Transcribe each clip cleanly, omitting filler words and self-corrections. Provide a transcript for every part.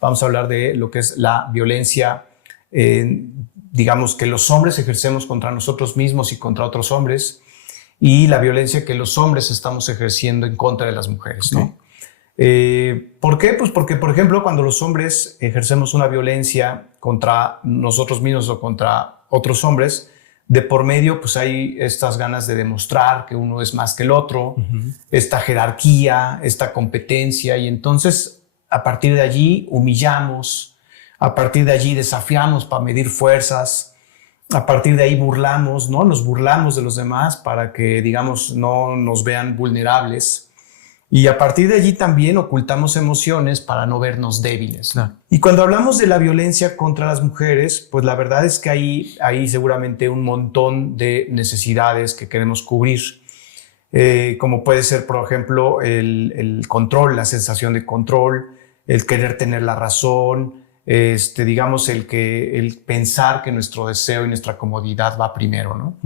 vamos a hablar de lo que es la violencia, digamos, que los hombres ejercemos contra nosotros mismos y contra otros hombres, y la violencia que los hombres estamos ejerciendo en contra de las mujeres, ¿no? ¿Por qué? Pues porque, por ejemplo, cuando los hombres ejercemos una violencia contra nosotros mismos o contra otros hombres, de por medio pues hay estas ganas de demostrar que uno es más que el otro, esta jerarquía, esta competencia, y entonces a partir de allí humillamos, a partir de allí desafiamos para medir fuerzas, a partir de ahí burlamos, ¿no? Nos burlamos de los demás para que, digamos, no nos vean vulnerables. Y a partir de allí también ocultamos emociones para no vernos débiles, ¿no? Y cuando hablamos de la violencia contra las mujeres, pues la verdad es que hay seguramente un montón de necesidades que queremos cubrir, como puede ser, por ejemplo, el control, la sensación de control, el querer tener la razón, digamos, el pensar que nuestro deseo y nuestra comodidad va primero, ¿no?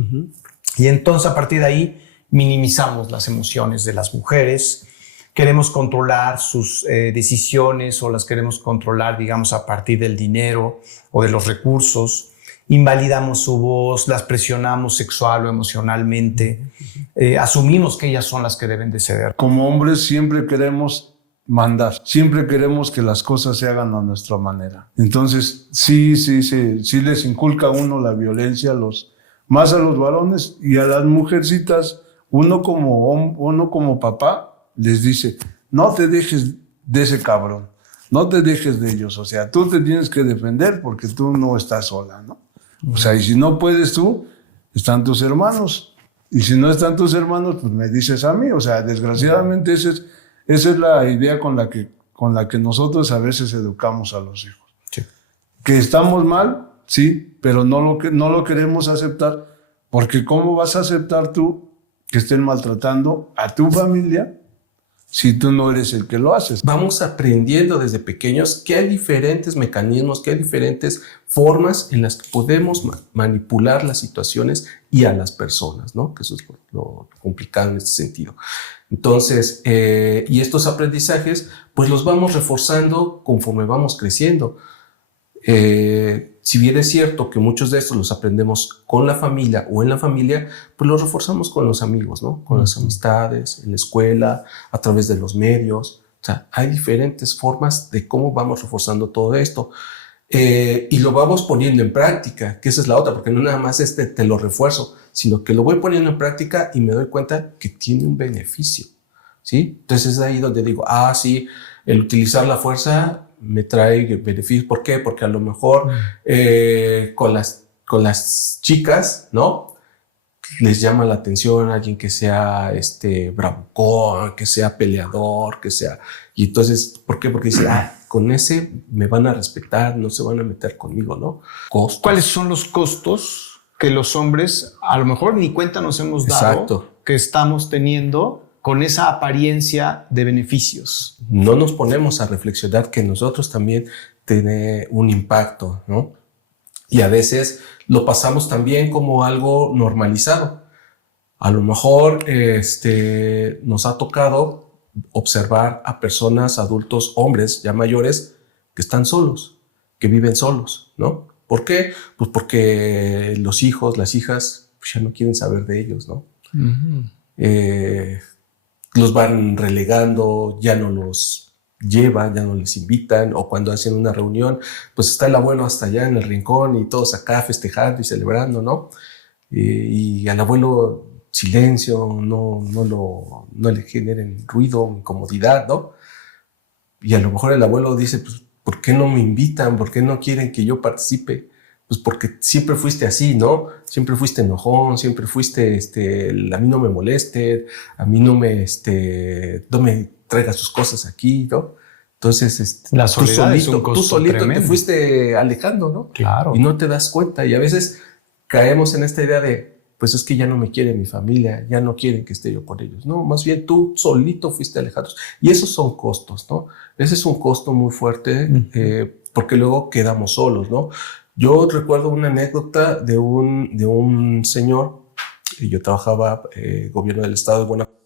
Y entonces a partir de ahí minimizamos las emociones de las mujeres, queremos controlar sus decisiones o las queremos controlar, digamos, a partir del dinero o de los recursos, invalidamos su voz, las presionamos sexual o emocionalmente, asumimos que ellas son las que deben de ceder. Como hombres siempre queremos mandar, siempre queremos que las cosas se hagan a nuestra manera. Entonces sí les inculca a uno la violencia, más a los varones, y a las mujercitas, uno como papá les dice, no te dejes de ese cabrón, no te dejes de ellos, o sea, tú te tienes que defender porque tú no estás sola, ¿no? O sea, y si no puedes tú, están tus hermanos, y si no están tus hermanos, pues me dices a mí. O sea, desgraciadamente esa es la idea con la que nosotros a veces educamos a los hijos. Sí. Que estamos mal, sí, pero no lo queremos aceptar, porque ¿cómo vas a aceptar tú que estén maltratando a tu familia si tú no eres el que lo haces? Vamos aprendiendo desde pequeños que hay diferentes mecanismos, que hay diferentes formas en las que podemos manipular las situaciones y a las personas, ¿no? Que eso es lo complicado en este sentido. Entonces, y estos aprendizajes, pues los vamos reforzando conforme vamos creciendo. Si bien es cierto que muchos de estos los aprendemos con la familia o en la familia, pues los reforzamos con los amigos, ¿no? Con las amistades, en la escuela, a través de los medios. O sea, hay diferentes formas de cómo vamos reforzando todo esto. Y lo vamos poniendo en práctica, que esa es la otra, porque no nada más te lo refuerzo, sino que lo voy poniendo en práctica y me doy cuenta que tiene un beneficio, ¿sí? Entonces es ahí donde digo, sí, el utilizar la fuerza me trae beneficios. ¿Por qué? Porque a lo mejor con las chicas, ¿no? Les llama la atención alguien que sea bravucón, que sea peleador, que sea... Y entonces, ¿por qué? Porque dicen, con ese me van a respetar, no se van a meter conmigo, ¿no? Costos. ¿Cuáles son los costos que los hombres a lo mejor ni cuenta nos hemos dado? Exacto. Que estamos teniendo con esa apariencia de beneficios? No nos ponemos a reflexionar que nosotros también tiene un impacto, ¿no? Y a veces lo pasamos también como algo normalizado. A lo mejor nos ha tocado observar a personas, adultos, hombres ya mayores, que están solos, que viven solos, ¿no? ¿Por qué? Pues porque los hijos, las hijas, pues ya no quieren saber de ellos, ¿no? Los van relegando, ya no los llevan, ya no les invitan, o cuando hacen una reunión, pues está el abuelo hasta allá en el rincón y todos acá festejando y celebrando, ¿no? Y al abuelo silencio, no le generen ruido, incomodidad, ¿no? Y a lo mejor el abuelo dice, pues, ¿por qué no me invitan? ¿Por qué no quieren que yo participe? Pues porque siempre fuiste así, ¿no? Siempre fuiste enojón, siempre fuiste, a mí no me moleste, a mí no me traigas sus cosas aquí, ¿no? Entonces, la soledad tú solito te fuiste alejando, ¿no? Claro. Y no te das cuenta. Y a veces caemos en esta idea de, pues es que ya no me quiere mi familia, ya no quieren que esté yo con ellos. No, más bien tú solito fuiste alejado. Y esos son costos, ¿no? Ese es un costo muy fuerte porque luego quedamos solos, ¿no? Yo recuerdo una anécdota de un señor, yo trabajaba gobierno del estado de Guanajuato.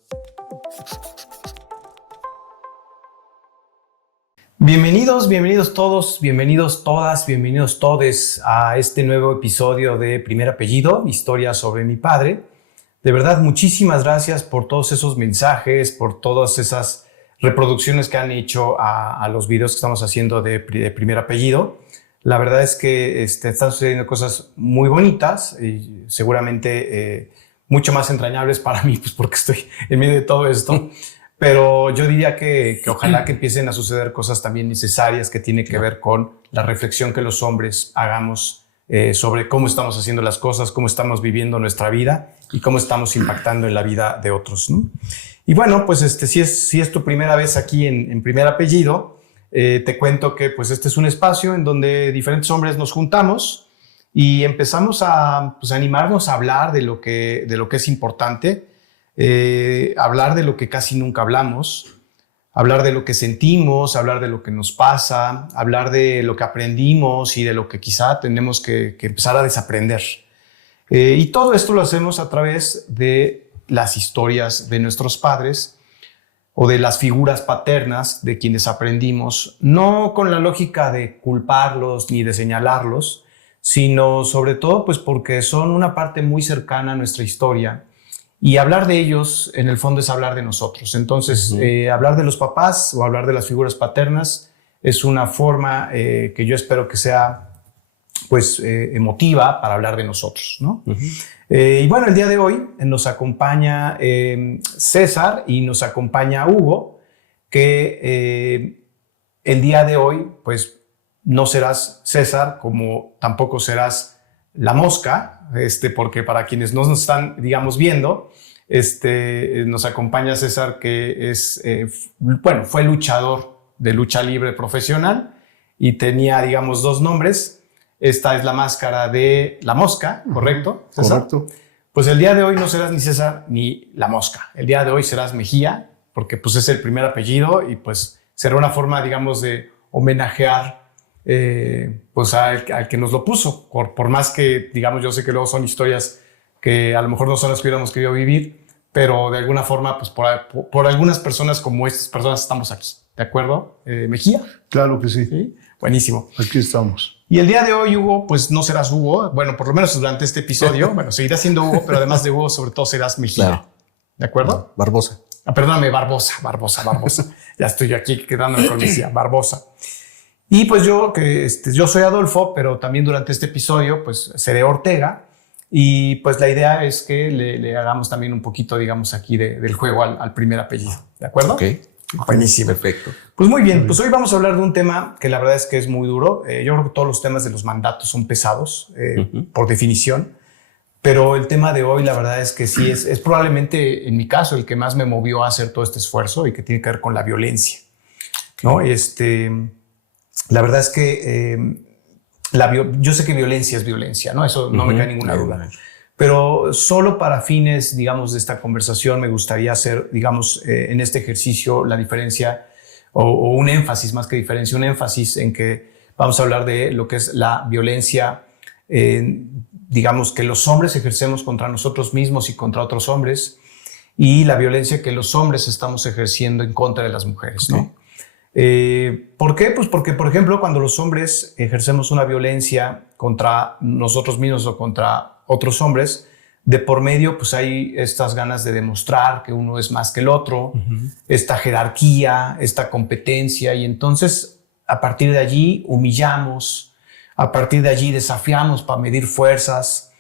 Bienvenidos todos, bienvenidos todas, bienvenidos todes a este nuevo episodio de Primer Apellido, historia sobre mi padre. De verdad, muchísimas gracias por todos esos mensajes, por todas esas reproducciones que han hecho a los videos que estamos haciendo de Primer Apellido. La verdad es que están sucediendo cosas muy bonitas y seguramente mucho más entrañables para mí, pues porque estoy en medio de todo esto. Pero yo diría que ojalá que empiecen a suceder cosas también necesarias que tienen que ver con la reflexión que los hombres hagamos sobre cómo estamos haciendo las cosas, cómo estamos viviendo nuestra vida y cómo estamos impactando en la vida de otros, ¿no? Y bueno, pues si es tu primera vez aquí en Primer Apellido, te cuento que pues este es un espacio en donde diferentes hombres nos juntamos y empezamos a animarnos a hablar de lo que es importante. Hablar de lo que casi nunca hablamos, hablar de lo que sentimos, hablar de lo que nos pasa, hablar de lo que aprendimos y de lo que quizá tenemos que empezar a desaprender. Y todo esto lo hacemos a través de las historias de nuestros padres o de las figuras paternas de quienes aprendimos, no con la lógica de culparlos ni de señalarlos, sino sobre todo pues porque son una parte muy cercana a nuestra historia. Y hablar de ellos, en el fondo, es hablar de nosotros. Entonces, hablar de los papás o hablar de las figuras paternas es una forma que yo espero que sea pues, emotiva para hablar de nosotros, ¿no? Y bueno, el día de hoy nos acompaña César y nos acompaña Hugo, que el día de hoy pues, no serás César como tampoco serás La Mosca, porque para quienes no nos están, digamos, viendo, nos acompaña César, que es, fue luchador de lucha libre profesional y tenía, digamos, dos nombres. Esta es la máscara de La Mosca, ¿correcto, César? Correcto. Pues el día de hoy no serás ni César ni La Mosca. El día de hoy serás Mejía, porque pues es el primer apellido y pues será una forma, digamos, de homenajear pues al que nos lo puso, por más que, digamos, yo sé que luego son historias que a lo mejor no son las que hubiéramos querido vivir, pero de alguna forma, pues por algunas personas como estas personas estamos aquí, ¿de acuerdo, Mejía? Claro que sí. ¿Sí? Buenísimo. Aquí estamos. Y el día de hoy, Hugo, pues no serás Hugo, bueno, por lo menos durante este episodio, bueno, seguirás siendo Hugo, pero además de Hugo, sobre todo serás Mejía, claro. ¿De acuerdo? Barbosa. Perdóname, Barbosa. Ya estoy yo aquí quedándome con Mejía, Barbosa. Y pues yo soy Adolfo, pero también durante este episodio pues seré Ortega y pues la idea es que le hagamos también un poquito, digamos, aquí del juego al primer apellido, ¿de acuerdo? Ok. Buenísimo. Perfecto. Pues muy bien, pues hoy vamos a hablar de un tema que la verdad es que es muy duro. Yo creo que todos los temas de los mandatos son pesados por definición, pero el tema de hoy la verdad es que sí es probablemente en mi caso el que más me movió a hacer todo este esfuerzo y que tiene que ver con la violencia, ¿no? La verdad es que yo sé que violencia es violencia, ¿no? Eso no me cae ninguna duda. Pero solo para fines, digamos, de esta conversación me gustaría hacer, digamos, en este ejercicio la diferencia o un énfasis, más que diferencia, un énfasis en que vamos a hablar de lo que es la violencia, digamos, que los hombres ejercemos contra nosotros mismos y contra otros hombres y la violencia que los hombres estamos ejerciendo en contra de las mujeres, ¿no? Okay. ¿Por qué? Pues porque, por ejemplo, cuando los hombres ejercemos una violencia contra nosotros mismos o contra otros hombres, de por medio pues hay estas ganas de demostrar que uno es más que el otro, esta jerarquía, esta competencia, y entonces a partir de allí humillamos, a partir de allí desafiamos para medir fuerzas,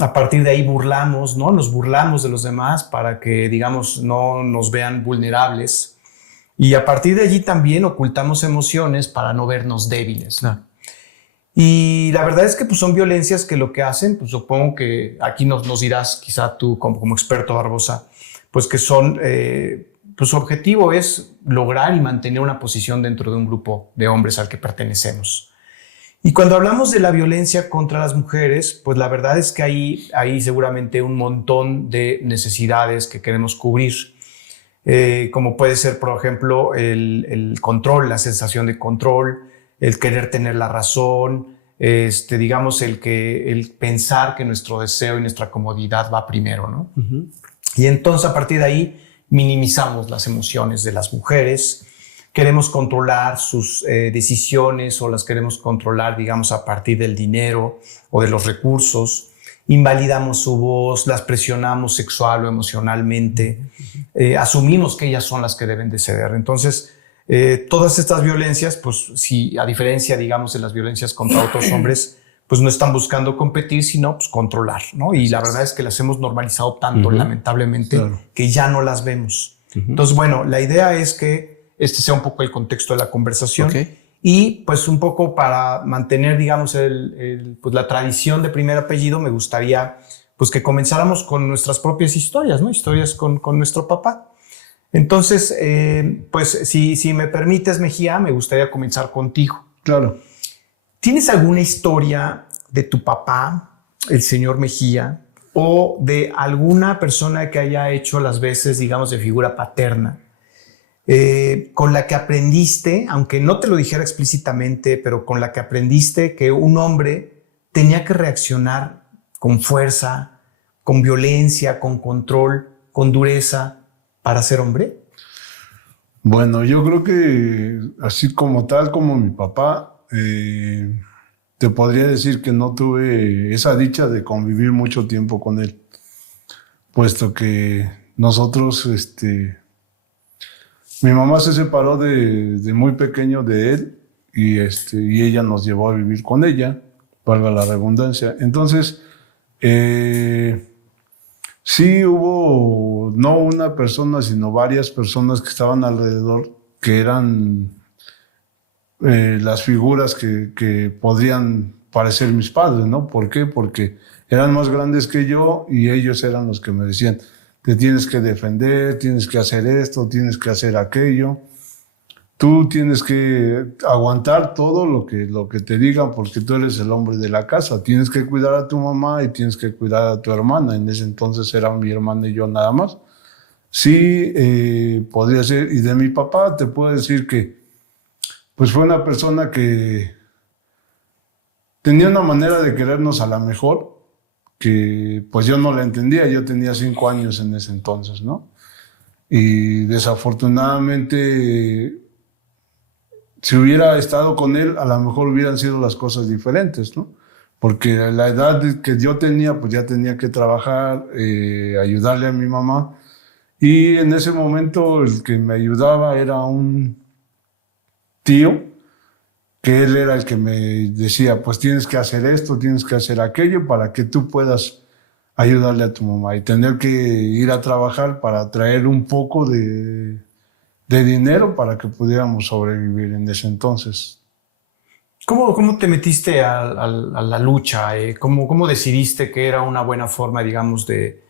a partir de ahí burlamos, ¿no? Nos burlamos de los demás para que, digamos, no nos vean vulnerables. Y a partir de allí también ocultamos emociones para no vernos débiles, ¿no? Y la verdad es que pues, son violencias que lo que hacen, pues supongo que aquí nos dirás, quizá tú como experto, Barbosa, pues que son, pues su objetivo es lograr y mantener una posición dentro de un grupo de hombres al que pertenecemos. Y cuando hablamos de la violencia contra las mujeres, pues la verdad es que hay seguramente un montón de necesidades que queremos cubrir. Como puede ser, por ejemplo, el control, la sensación de control, el querer tener la razón, digamos, el pensar que nuestro deseo y nuestra comodidad va primero, ¿no? Y entonces, a partir de ahí, minimizamos las emociones de las mujeres, queremos controlar sus decisiones o las queremos controlar, digamos, a partir del dinero o de los recursos. Invalidamos su voz, las presionamos sexual o emocionalmente, asumimos que ellas son las que deben de ceder. Entonces, todas estas violencias, pues si a diferencia, digamos, de las violencias contra otros hombres, pues no están buscando competir, sino pues controlar, ¿no? Y la verdad es que las hemos normalizado tanto, lamentablemente, que ya no las vemos. Entonces, bueno, la idea es que este sea un poco el contexto de la conversación. Y pues un poco para mantener, digamos, pues la tradición de primer apellido, me gustaría pues que comenzáramos con nuestras propias historias, ¿no? Historias con nuestro papá. Entonces, pues si me permites, Mejía, me gustaría comenzar contigo. Claro. ¿Tienes alguna historia de tu papá, el señor Mejía, o de alguna persona que haya hecho las veces, digamos, de figura paterna, con la que aprendiste, aunque no te lo dijera explícitamente, pero con la que aprendiste que un hombre tenía que reaccionar con fuerza, con violencia, con control, con dureza para ser hombre? Bueno, yo creo que así como tal, como mi papá, te podría decir que no tuve esa dicha de convivir mucho tiempo con él, puesto que nosotros, mi mamá se separó de muy pequeño de él y ella nos llevó a vivir con ella, valga la redundancia. Entonces, sí hubo no una persona, sino varias personas que estaban alrededor que eran las figuras que podrían parecer mis padres, ¿no? ¿Por qué? Porque eran más grandes que yo y ellos eran los que me decían: te tienes que defender, tienes que hacer esto, tienes que hacer aquello. Tú tienes que aguantar todo lo que te digan porque tú eres el hombre de la casa. Tienes que cuidar a tu mamá y tienes que cuidar a tu hermana. En ese entonces eran mi hermana y yo nada más. Sí, podría ser. Y de mi papá te puedo decir que pues fue una persona que tenía una manera de querernos a la mejor, que pues yo no la entendía. Yo tenía 5 años en ese entonces, ¿no? Y desafortunadamente, si hubiera estado con él, a lo mejor hubieran sido las cosas diferentes, ¿no? Porque a la edad que yo tenía, pues ya tenía que trabajar, ayudarle a mi mamá. Y en ese momento el que me ayudaba era un tío, que él era el que me decía: pues tienes que hacer esto, tienes que hacer aquello para que tú puedas ayudarle a tu mamá, y tener que ir a trabajar para traer un poco de dinero para que pudiéramos sobrevivir en ese entonces. ¿Cómo te metiste a la lucha? ¿Cómo decidiste que era una buena forma, digamos, de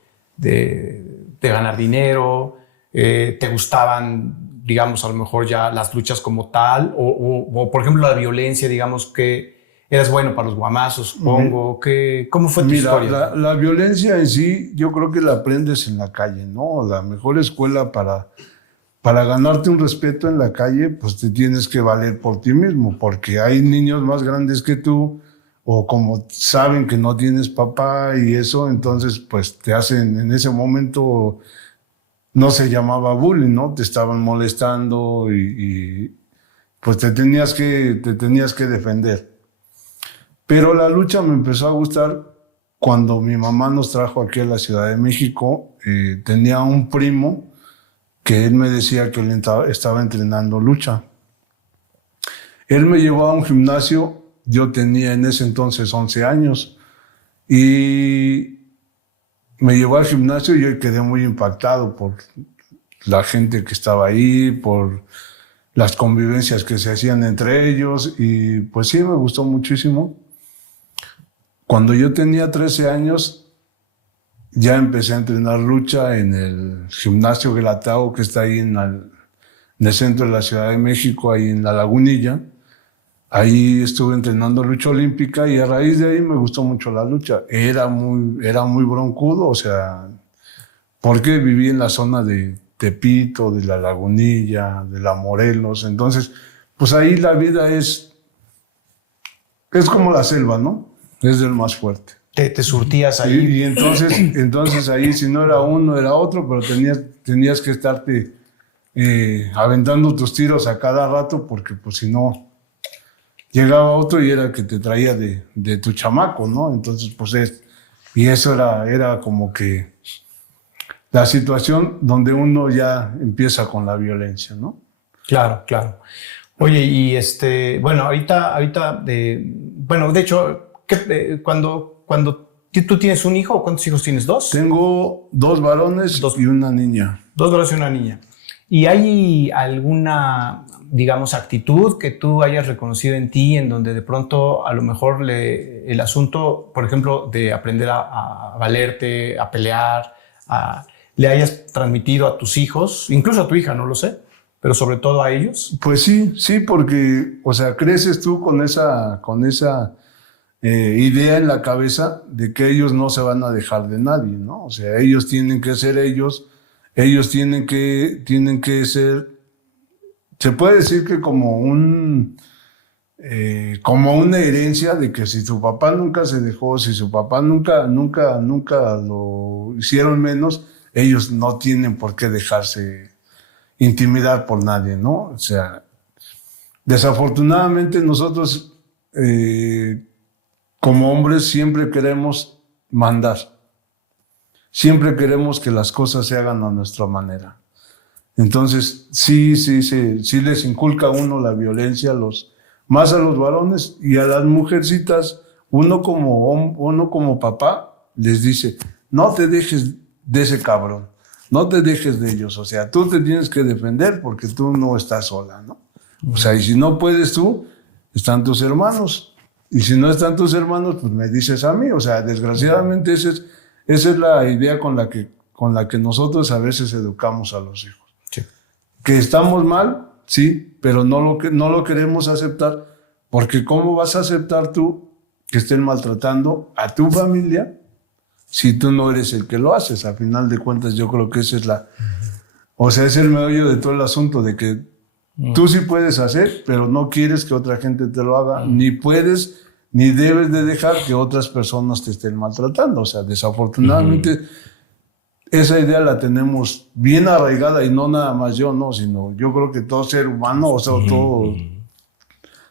ganar dinero? ¿Te gustaban, digamos, a lo mejor ya las luchas como tal? O por ejemplo, la violencia, digamos, que eras bueno para los guamazos, supongo. ¿Cómo fue tu historia? La violencia en sí, yo creo que la aprendes en la calle, ¿no? La mejor escuela para ganarte un respeto en la calle, pues te tienes que valer por ti mismo, porque hay niños más grandes que tú, o como saben que no tienes papá y eso, entonces pues te hacen, en ese momento no se llamaba bullying, ¿no? Te estaban molestando y pues te tenías que defender. Pero la lucha me empezó a gustar cuando mi mamá nos trajo aquí a la Ciudad de México. Tenía un primo que él me decía que él estaba entrenando lucha. Él me llevó a un gimnasio, yo tenía en ese entonces 11 años, y me llevó al gimnasio y yo quedé muy impactado por la gente que estaba ahí, por las convivencias que se hacían entre ellos, y pues sí, me gustó muchísimo. Cuando yo tenía 13 años, ya empecé a entrenar lucha en el gimnasio Guelatao, que está ahí en el centro de la Ciudad de México, ahí en La Lagunilla. Ahí estuve entrenando lucha olímpica y a raíz de ahí me gustó mucho la lucha. Era muy broncudo, o sea, porque viví en la zona de Tepito, de La Lagunilla, de La Morelos. Entonces, pues ahí la vida es como la selva, ¿no? Es del más fuerte. Te surtías ahí. Y entonces ahí, si no era uno, era otro, pero tenías que estarte aventando tus tiros a cada rato, porque pues si no, llegaba otro y era el que te traía de tu chamaco, ¿no? Entonces, pues y eso era como que la situación donde uno ya empieza con la violencia, ¿no? Claro, claro. Oye, y bueno, ahorita, bueno, de hecho, cuando tú tienes un hijo, ¿cuántos hijos tienes? ¿Dos? Tengo 2 varones y una niña. 2 varones y una niña. ¿Y hay alguna, digamos, actitud que tú hayas reconocido en ti en donde de pronto a lo mejor el asunto, por ejemplo, de aprender a valerte, a pelear, le hayas transmitido a tus hijos, incluso a tu hija, no lo sé, pero sobre todo a ellos? Pues sí, porque, o sea, creces tú con esa idea en la cabeza de que ellos no se van a dejar de nadie, ¿no? O sea, ellos tienen que ser ellos tienen que ser, se puede decir que como una herencia de que si su papá nunca se dejó, si su papá nunca lo hicieron menos, ellos no tienen por qué dejarse intimidar por nadie, ¿no? O sea, desafortunadamente nosotros como hombres siempre queremos mandar, siempre queremos que las cosas se hagan a nuestra manera. Entonces, sí les inculca a uno la violencia, más a los varones, y a las mujercitas, uno como papá les dice, no te dejes de ese cabrón, no te dejes de ellos, o sea, tú te tienes que defender porque tú no estás sola, ¿no? O sea, y si no puedes tú, están tus hermanos, y si no están tus hermanos, pues me dices a mí, o sea, desgraciadamente esa es la idea con la que nosotros a veces educamos a los hijos. Sí. Que estamos mal, sí, pero no lo queremos aceptar, porque ¿cómo vas a aceptar tú que estén maltratando a tu familia si tú no eres el que lo haces? A final de cuentas, yo creo que esa es es el meollo de todo el asunto, de que tú sí puedes hacer, pero no quieres que otra gente te lo haga, ni puedes, ni debes de dejar que otras personas te estén maltratando. O sea, desafortunadamente, esa idea la tenemos bien arraigada, y no nada más yo, no, sino yo creo que todo ser humano, o sea,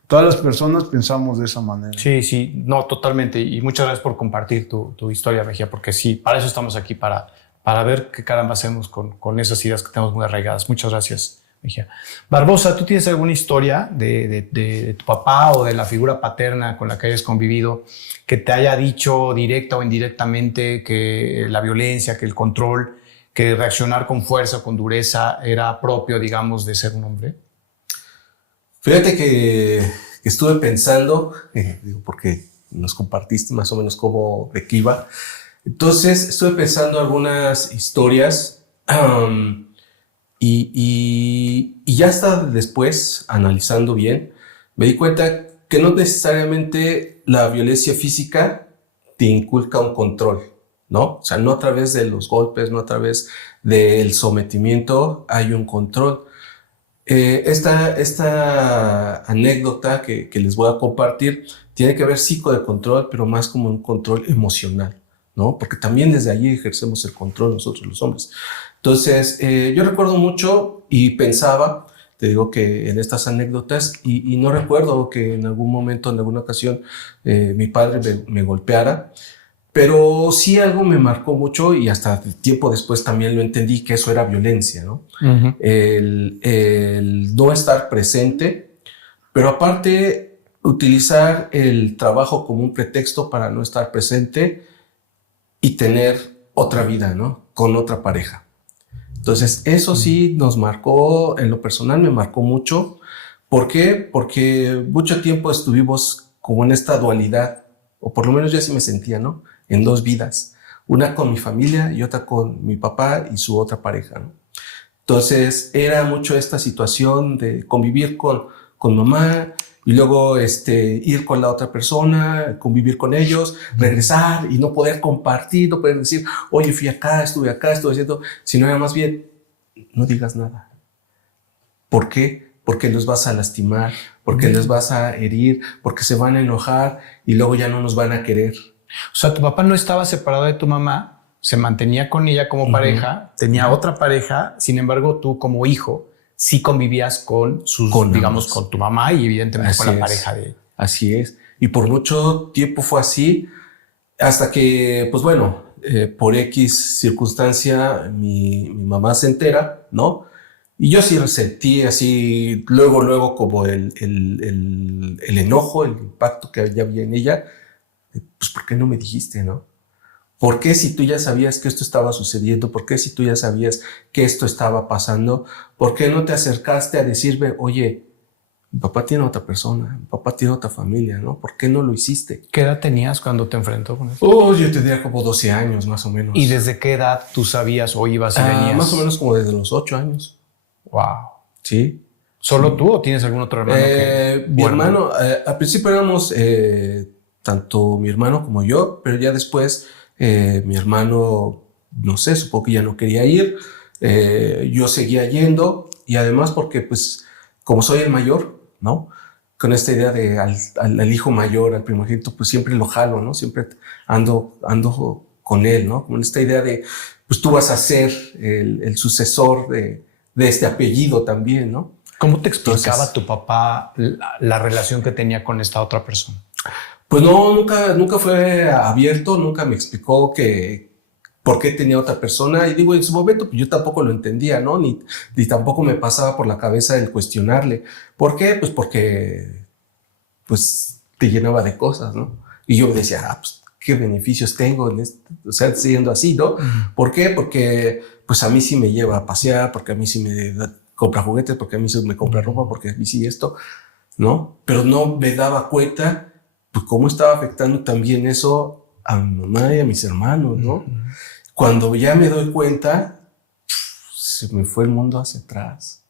todas las personas pensamos de esa manera. Sí, no, totalmente. Y muchas gracias por compartir tu historia, Mejía, porque sí, para eso estamos aquí, para ver qué caramba hacemos con esas ideas que tenemos muy arraigadas. Muchas gracias, Mejía. Barbosa, ¿tú tienes alguna historia de tu papá o de la figura paterna con la que hayas convivido que te haya dicho directa o indirectamente que la violencia, que el control, que reaccionar con fuerza o con dureza era propio, digamos, de ser un hombre? Fíjate que estuve pensando, porque nos compartiste más o menos de qué iba. Entonces estuve pensando algunas historias y ya hasta después, analizando bien, me di cuenta que no necesariamente la violencia física te inculca un control, ¿no? O sea, no a través de los golpes, no a través del sometimiento hay un control. Esta anécdota que les voy a compartir tiene que ver sí con el control, pero más como un control emocional, ¿no? Porque también desde allí ejercemos el control nosotros los hombres. Entonces, yo recuerdo mucho y pensaba, te digo que en estas anécdotas, y no recuerdo que en algún momento, en alguna ocasión, mi padre me golpeara, pero sí algo me marcó mucho y hasta tiempo después también lo entendí, que eso era violencia, ¿no? Uh-huh. El no estar presente, pero aparte utilizar el trabajo como un pretexto para no estar presente y tener otra vida, ¿no? Con otra pareja. Entonces eso sí nos marcó, en lo personal me marcó mucho. ¿Por qué? Porque mucho tiempo estuvimos como en esta dualidad, o por lo menos yo así me sentía, ¿no? En 2 vidas, una con mi familia y otra con mi papá y su otra pareja, ¿no? Entonces era mucho esta situación de convivir con mamá y luego ir con la otra persona, convivir con ellos, regresar y no poder compartir, no poder decir, oye, fui acá, estuve haciendo, sino era más bien, no digas nada. ¿Por qué? Porque los vas a lastimar, porque les vas a herir, porque se van a enojar y luego ya no nos van a querer. O sea, tu papá no estaba separado de tu mamá, se mantenía con ella como pareja, tenía otra pareja, sin embargo, tú como hijo sí convivías con digamos, ambos. con tu mamá y evidentemente con la Así es. pareja de ella. Así es. Y por mucho tiempo fue así, hasta que, pues bueno, por X circunstancia, mi mamá se entera, ¿no? Y yo sí sentí así, luego como el enojo, el impacto que ya había en ella. Pues, ¿por qué no me dijiste, no? ¿Por qué si tú ya sabías que esto estaba sucediendo? ¿Por qué si tú ya sabías que esto estaba pasando? ¿Por qué no te acercaste a decirme, oye, mi papá tiene otra persona, mi papá tiene otra familia, ¿no? ¿Por qué no lo hiciste? ¿Qué edad tenías cuando te enfrentó con eso? Oh, yo tenía como 12 años, más o menos. ¿Y desde qué edad tú sabías o ibas y venías? Más o menos como desde los 8 años. Wow. Sí. ¿Solo Sí. tú o tienes algún otro hermano Mi hermano, al principio éramos tanto mi hermano como yo, pero ya después mi hermano, no sé, supongo que ya no quería ir. Yo seguía yendo y además porque, pues, como soy el mayor, ¿no? Con esta idea de al hijo mayor, al primogénito, pues siempre lo jalo, ¿no? Siempre ando con él, ¿no? Con esta idea de, pues tú vas a ser el sucesor de este apellido también, ¿no? ¿Cómo te explicaba Entonces, tu papá la relación que tenía con esta otra persona? pues no, nunca fue abierto, nunca me explicó por qué tenía otra persona. Y digo, en su momento pues yo tampoco lo entendía, ¿no? Ni tampoco me pasaba por la cabeza el cuestionarle. ¿Por qué? Pues porque pues te llenaba de cosas, ¿no? Y yo me decía, pues qué beneficios tengo en esto, o sea, siendo así, ¿no? ¿Por qué? Porque pues a mí sí me lleva a pasear, porque a mí sí me compra juguetes, porque a mí sí me compra ropa, porque a mí sí esto, ¿no? Pero no me daba cuenta pues cómo estaba afectando también eso a mi mamá y a mis hermanos, ¿no? Cuando ya me doy cuenta, se me fue el mundo hacia atrás,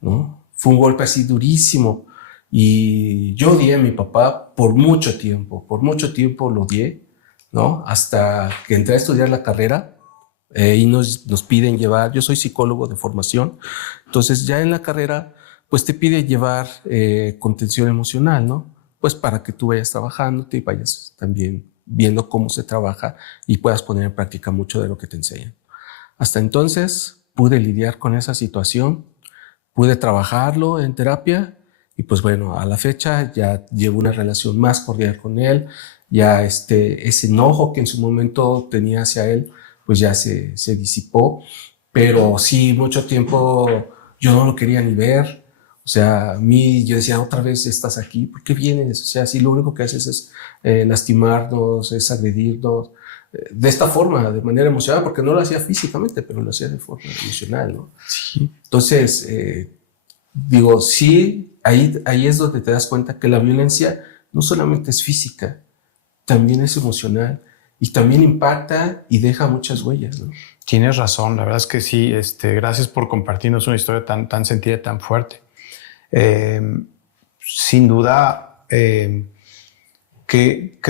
¿no? Fue un golpe así durísimo. Y yo odié a mi papá por mucho tiempo lo odié, ¿no? Hasta que entré a estudiar la carrera y nos piden llevar, yo soy psicólogo de formación, entonces ya en la carrera, pues te pide llevar contención emocional, ¿no? Pues para que tú vayas trabajando y vayas también viendo cómo se trabaja y puedas poner en práctica mucho de lo que te enseñan. Hasta entonces pude lidiar con esa situación, pude trabajarlo en terapia y pues bueno, a la fecha ya llevo una relación más cordial con él, ya ese enojo que en su momento tenía hacia él, pues ya se disipó, pero sí, mucho tiempo yo no lo quería ni ver. O sea, a mí yo decía, otra vez estás aquí, ¿por qué vienes? O sea, si lo único que haces es lastimarnos, es agredirnos, de esta forma, de manera emocional, porque no lo hacía físicamente, pero lo hacía de forma emocional, ¿no? Sí. Entonces, digo, sí, ahí es donde te das cuenta que la violencia no solamente es física, también es emocional y también impacta y deja muchas huellas, ¿no? Tienes razón, la verdad es que sí. Gracias por compartirnos una historia tan sentida, tan fuerte. Sin duda, qué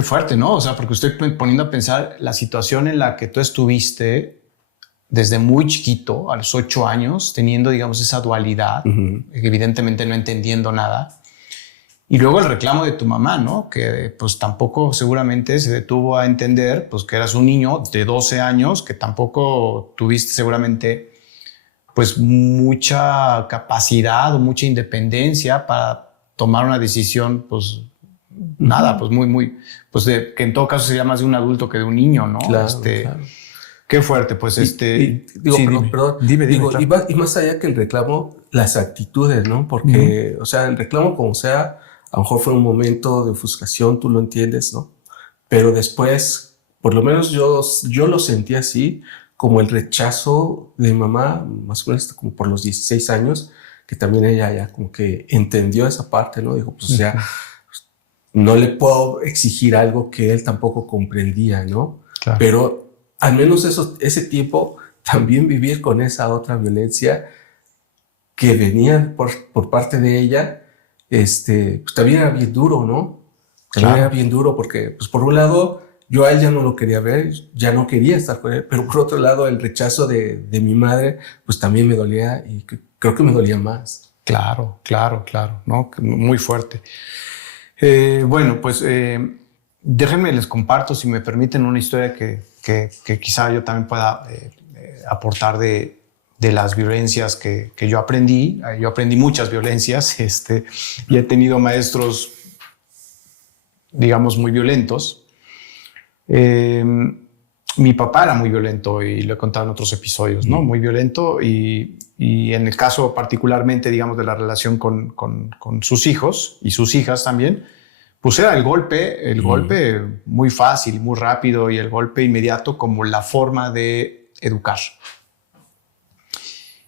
fuerte, ¿no? O sea, porque estoy poniendo a pensar la situación en la que tú estuviste desde muy chiquito, a los 8 años, teniendo, digamos, esa dualidad, evidentemente no entendiendo nada. Y luego el reclamo de tu mamá, ¿no? Que pues tampoco seguramente se detuvo a entender pues que eras un niño de 12 años, que tampoco tuviste seguramente pues mucha capacidad o mucha independencia para tomar una decisión, pues nada, pues muy, pues que en todo caso sería más de un adulto que de un niño, ¿no? Claro, claro. Qué fuerte, pues digo, sí, perdón, dime, digo, claro. y más allá que el reclamo, las actitudes, ¿no? Porque, o sea, el reclamo como sea, a lo mejor fue un momento de ofuscación, tú lo entiendes, ¿no? Pero después, por lo menos yo lo sentí así, como el rechazo de mamá, más o menos como por los 16 años, que también ella ya como que entendió esa parte, ¿no? Dijo, pues, o sea, no le puedo exigir algo que él tampoco comprendía, ¿no? Claro. Pero al menos ese tiempo también vivir con esa otra violencia que venía por parte de ella, pues también era bien duro, ¿no? También era bien duro porque, pues por un lado, yo a él ya no lo quería ver, ya no quería estar con él, pero por otro lado, el rechazo de mi madre, pues también me dolía y creo que me dolía más. Claro, ¿no? Muy fuerte. Bueno, pues déjenme les comparto, si me permiten, una historia que quizá yo también pueda aportar de de las violencias que yo aprendí. Yo aprendí muchas violencias y he tenido maestros, digamos, muy violentos. Mi papá era muy violento y lo he contado en otros episodios, ¿no? Muy violento y en el caso particularmente, digamos, de la relación con sus hijos y sus hijas también, pues era el golpe muy fácil, muy rápido y el golpe inmediato como la forma de educar.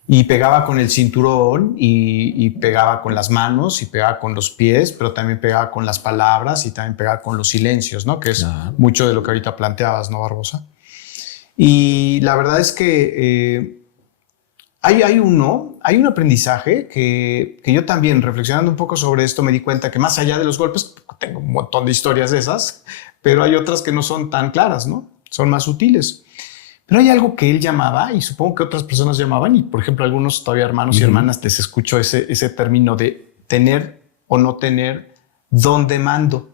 Y pegaba con el cinturón y pegaba con las manos y pegaba con los pies, pero también pegaba con las palabras y también pegaba con los silencios, ¿no? Que es mucho de lo que ahorita planteabas, ¿no, Barbosa? Y la verdad es que hay un aprendizaje que yo también, reflexionando un poco sobre esto, me di cuenta que más allá de los golpes, tengo un montón de historias de esas, pero hay otras que no son tan claras, ¿no? Son más sutiles. Pero hay algo que él llamaba, y supongo que otras personas llamaban, y por ejemplo algunos todavía hermanos y hermanas les escucho ese término de tener o no tener don de mando.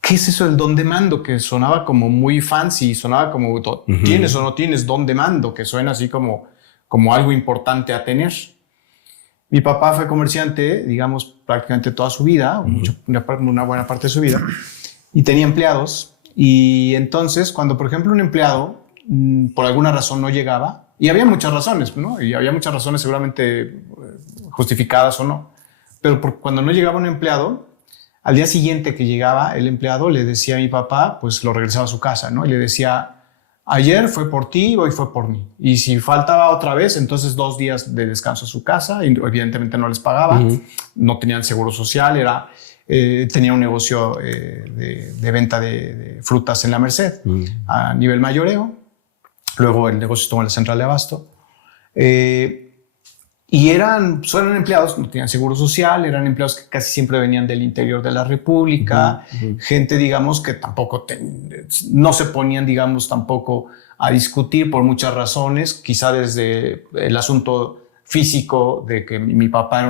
¿Qué es eso del don de mando? Que sonaba como muy fancy, sonaba como tienes o no tienes don de mando, que suena así como algo importante a tener. Mi papá fue comerciante, digamos, prácticamente toda su vida, una buena parte de su vida, y tenía empleados. Y entonces, cuando, por ejemplo, un empleado por alguna razón no llegaba, y había muchas razones, ¿no? Y había muchas razones seguramente justificadas o no, pero cuando no llegaba un empleado, al día siguiente que llegaba el empleado le decía a mi papá, pues lo regresaba a su casa, ¿no? Y le decía, ayer fue por ti, hoy fue por mí. Y si faltaba otra vez, entonces 2 días de descanso a su casa, y evidentemente no les pagaba, no tenían seguro social, tenía un negocio de venta de frutas en la Merced a nivel mayoreo. Luego el negocio estuvo en la central de abasto. Y eran empleados, no tenían seguro social, eran empleados que casi siempre venían del interior de la República, gente, digamos, que tampoco no se ponían, digamos, tampoco a discutir por muchas razones, quizá desde el asunto físico de que mi papá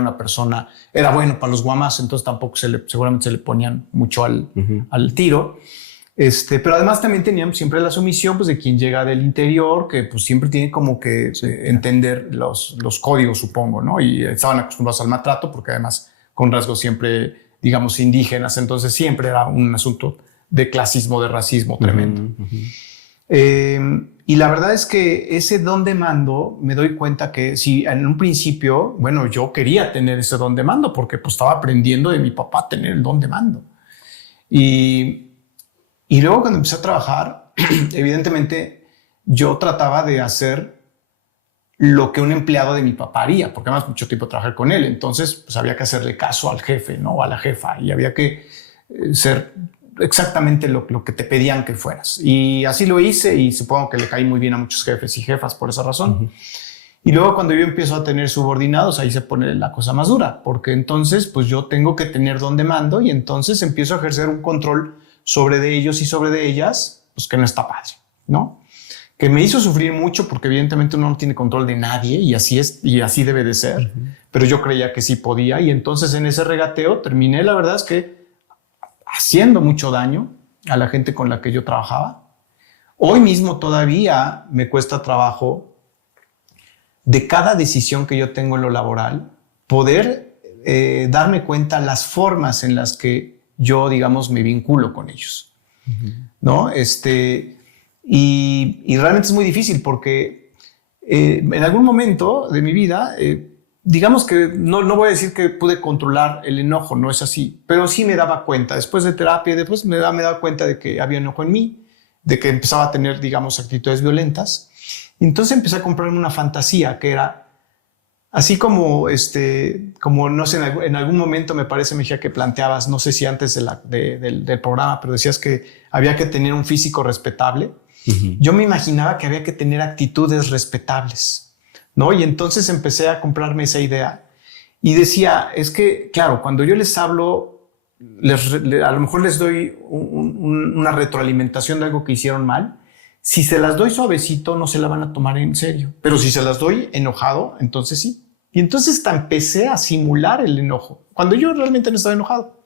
era bueno para los guamás, entonces tampoco seguramente se le ponían mucho al tiro. Pero además también tenían siempre la sumisión pues, de quien llega del interior, que pues siempre tiene como que entender los códigos, supongo, ¿no? Y estaban acostumbrados al maltrato porque además con rasgos siempre, digamos, indígenas, entonces siempre era un asunto de clasismo, de racismo tremendo. Y la verdad es que ese don de mando, me doy cuenta que si en un principio, bueno, yo quería tener ese don de mando porque pues estaba aprendiendo de mi papá a tener el don de mando. Y luego cuando empecé a trabajar, evidentemente yo trataba de hacer lo que un empleado de mi papá haría, porque además mucho tiempo trabajé con él, entonces pues había que hacerle caso al jefe, ¿no? O a la jefa, y había que ser exactamente lo que te pedían que fueras. Y así lo hice y supongo que le caí muy bien a muchos jefes y jefas por esa razón. Y luego cuando yo empiezo a tener subordinados, ahí se pone la cosa más dura, porque entonces pues yo tengo que tener don de mando y entonces empiezo a ejercer un control sobre de ellos y sobre de ellas, pues que no está padre, ¿no? Que me hizo sufrir mucho porque evidentemente uno no tiene control de nadie y así es y así debe de ser, pero yo creía que sí podía y entonces en ese regateo terminé, la verdad es que haciendo mucho daño a la gente con la que yo trabajaba. Hoy mismo todavía me cuesta trabajo de cada decisión que yo tengo en lo laboral poder darme cuenta las formas en las que yo, digamos, me vinculo con ellos, ¿no? Y realmente es muy difícil porque en algún momento de mi vida, digamos que no voy a decir que pude controlar el enojo, no es así, pero sí me daba cuenta, después de terapia, después me daba cuenta de que había enojo en mí, de que empezaba a tener, digamos, actitudes violentas. Y entonces empecé a comprarme una fantasía que era así como, no sé, en algún momento me parece, Mejía, que planteabas, no sé si antes del programa, pero decías que había que tener un físico respetable. Yo me imaginaba que había que tener actitudes respetables, ¿no? Y entonces empecé a comprarme esa idea y decía, es que, claro, cuando yo les hablo, a lo mejor les doy una retroalimentación de algo que hicieron mal. Si se las doy suavecito, no se la van a tomar en serio. Pero si se las doy enojado, entonces sí. Y entonces empecé a simular el enojo, cuando yo realmente no estaba enojado,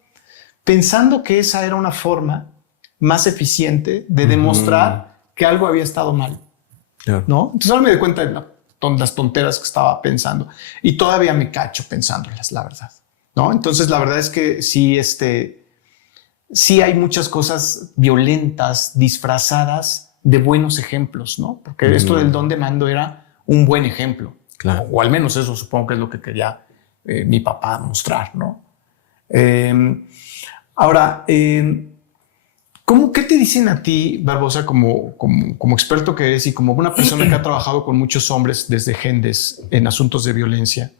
pensando que esa era una forma más eficiente de demostrar que algo había estado mal, ¿no? Entonces ahora me doy cuenta, las tonteras que estaba pensando. Y todavía me cacho pensándolas, la verdad, ¿no? Entonces, la verdad es que sí, sí hay muchas cosas violentas disfrazadas de buenos ejemplos, ¿no? Porque esto del don de mando era un buen ejemplo. Claro. O al menos eso supongo que es lo que quería mi papá mostrar, ¿no? Ahora, ¿qué te dicen a ti, Barbosa, como experto que eres y como una persona que ha trabajado con muchos hombres desde Gendes en asuntos de violencia?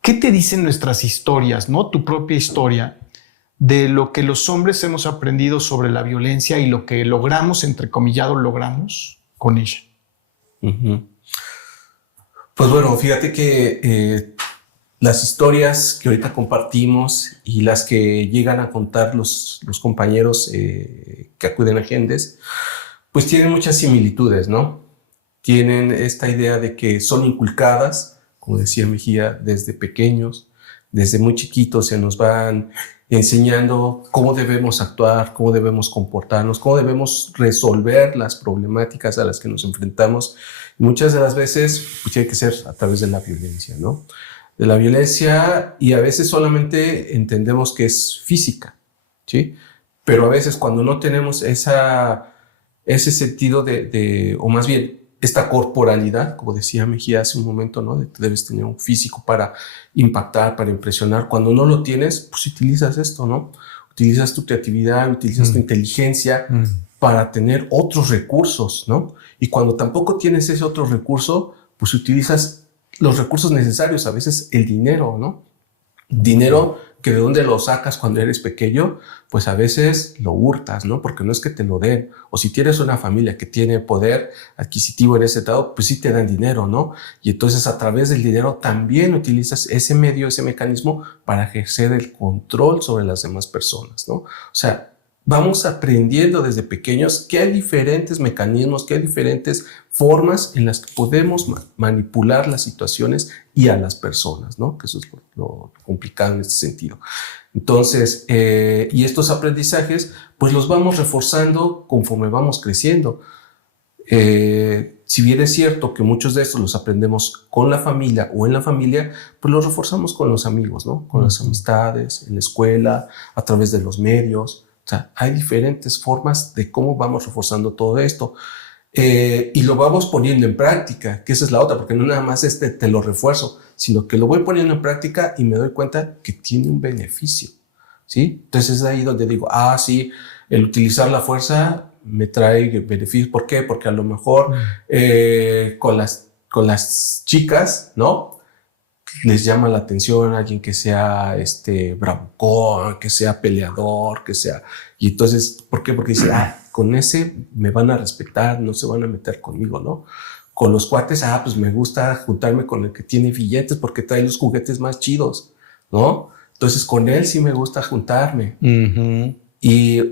¿Qué te dicen nuestras historias, no? Tu propia historia, de lo que los hombres hemos aprendido sobre la violencia y lo que logramos, entrecomillado, logramos con ella. Uh-huh. Pues bueno, fíjate que las historias que ahorita compartimos y las que llegan a contar los compañeros que acuden a Gendes, pues tienen muchas similitudes, ¿no? Tienen esta idea de que son inculcadas, como decía Mejía, desde pequeños, desde muy chiquitos se nos van enseñando cómo debemos actuar, cómo debemos comportarnos, cómo debemos resolver las problemáticas a las que nos enfrentamos. Y muchas de las veces pues, tiene que ser a través de la violencia, ¿no? De la violencia, y a veces solamente entendemos que es física, ¿sí? Pero a veces cuando no tenemos ese sentido o más bien esta corporalidad, como decía Mejía hace un momento, ¿no? Debes tener un físico para impactar, para impresionar. Cuando no lo tienes, pues utilizas esto, ¿no? Utilizas tu creatividad, utilizas tu inteligencia para tener otros recursos, ¿no? Y cuando tampoco tienes ese otro recurso, pues utilizas los recursos necesarios, a veces el dinero, ¿no? Dinero que de dónde lo sacas cuando eres pequeño, pues a veces lo hurtas, ¿no? Porque no es que te lo den. O si tienes una familia que tiene poder adquisitivo en ese estado, pues sí te dan dinero, ¿no? Y entonces a través del dinero también utilizas ese medio, ese mecanismo para ejercer el control sobre las demás personas, ¿no? O sea, vamos aprendiendo desde pequeños que hay diferentes mecanismos, que hay diferentes formas en las que podemos manipular las situaciones y a las personas, ¿no? Que eso es lo complicado en este sentido. Entonces, y estos aprendizajes, pues los vamos reforzando conforme vamos creciendo. Si bien es cierto que muchos de estos los aprendemos con la familia o en la familia, pues los reforzamos con los amigos, ¿no? Con las amistades, en la escuela, a través de los medios. O sea, hay diferentes formas de cómo vamos reforzando todo esto. Y lo vamos poniendo en práctica, que esa es la otra, porque no nada más te lo refuerzo, sino que lo voy poniendo en práctica y me doy cuenta que tiene un beneficio, ¿sí? Entonces es ahí donde digo, sí, el utilizar la fuerza me trae beneficios. ¿Por qué? Porque a lo mejor con las chicas, ¿no? Les llama la atención alguien que sea bravucón, que sea peleador, que sea... Y entonces, ¿por qué? Porque dice, con ese me van a respetar, no se van a meter conmigo, ¿no? Con los cuates, pues me gusta juntarme con el que tiene billetes porque trae los juguetes más chidos, ¿no? Entonces, con él sí me gusta juntarme. Uh-huh.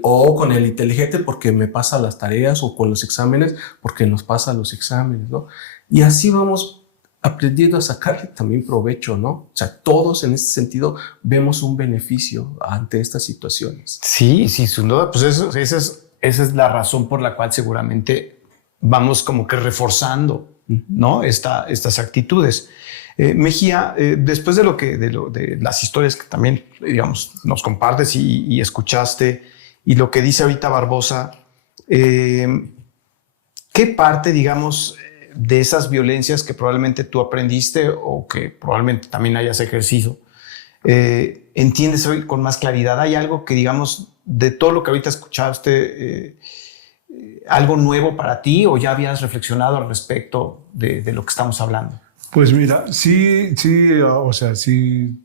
O con el inteligente porque me pasa las tareas, o con los exámenes porque nos pasa los exámenes, ¿no? Y así vamos aprendiendo a sacarle también provecho, ¿no? O sea, todos en este sentido vemos un beneficio ante estas situaciones. Sí, sin duda, pues esa es la razón por la cual seguramente vamos como que reforzando, ¿no? Estas actitudes. Mejía, después de las historias que también, digamos, nos compartes y escuchaste, y lo que dice ahorita Barbosa, ¿qué parte, digamos, de esas violencias que probablemente tú aprendiste o que probablemente también hayas ejercido, entiendes hoy con más claridad? ¿Hay algo que, digamos, de todo lo que ahorita escuchaste, algo nuevo para ti, o ya habías reflexionado al respecto de lo que estamos hablando? Pues mira, sí, o sea, sí,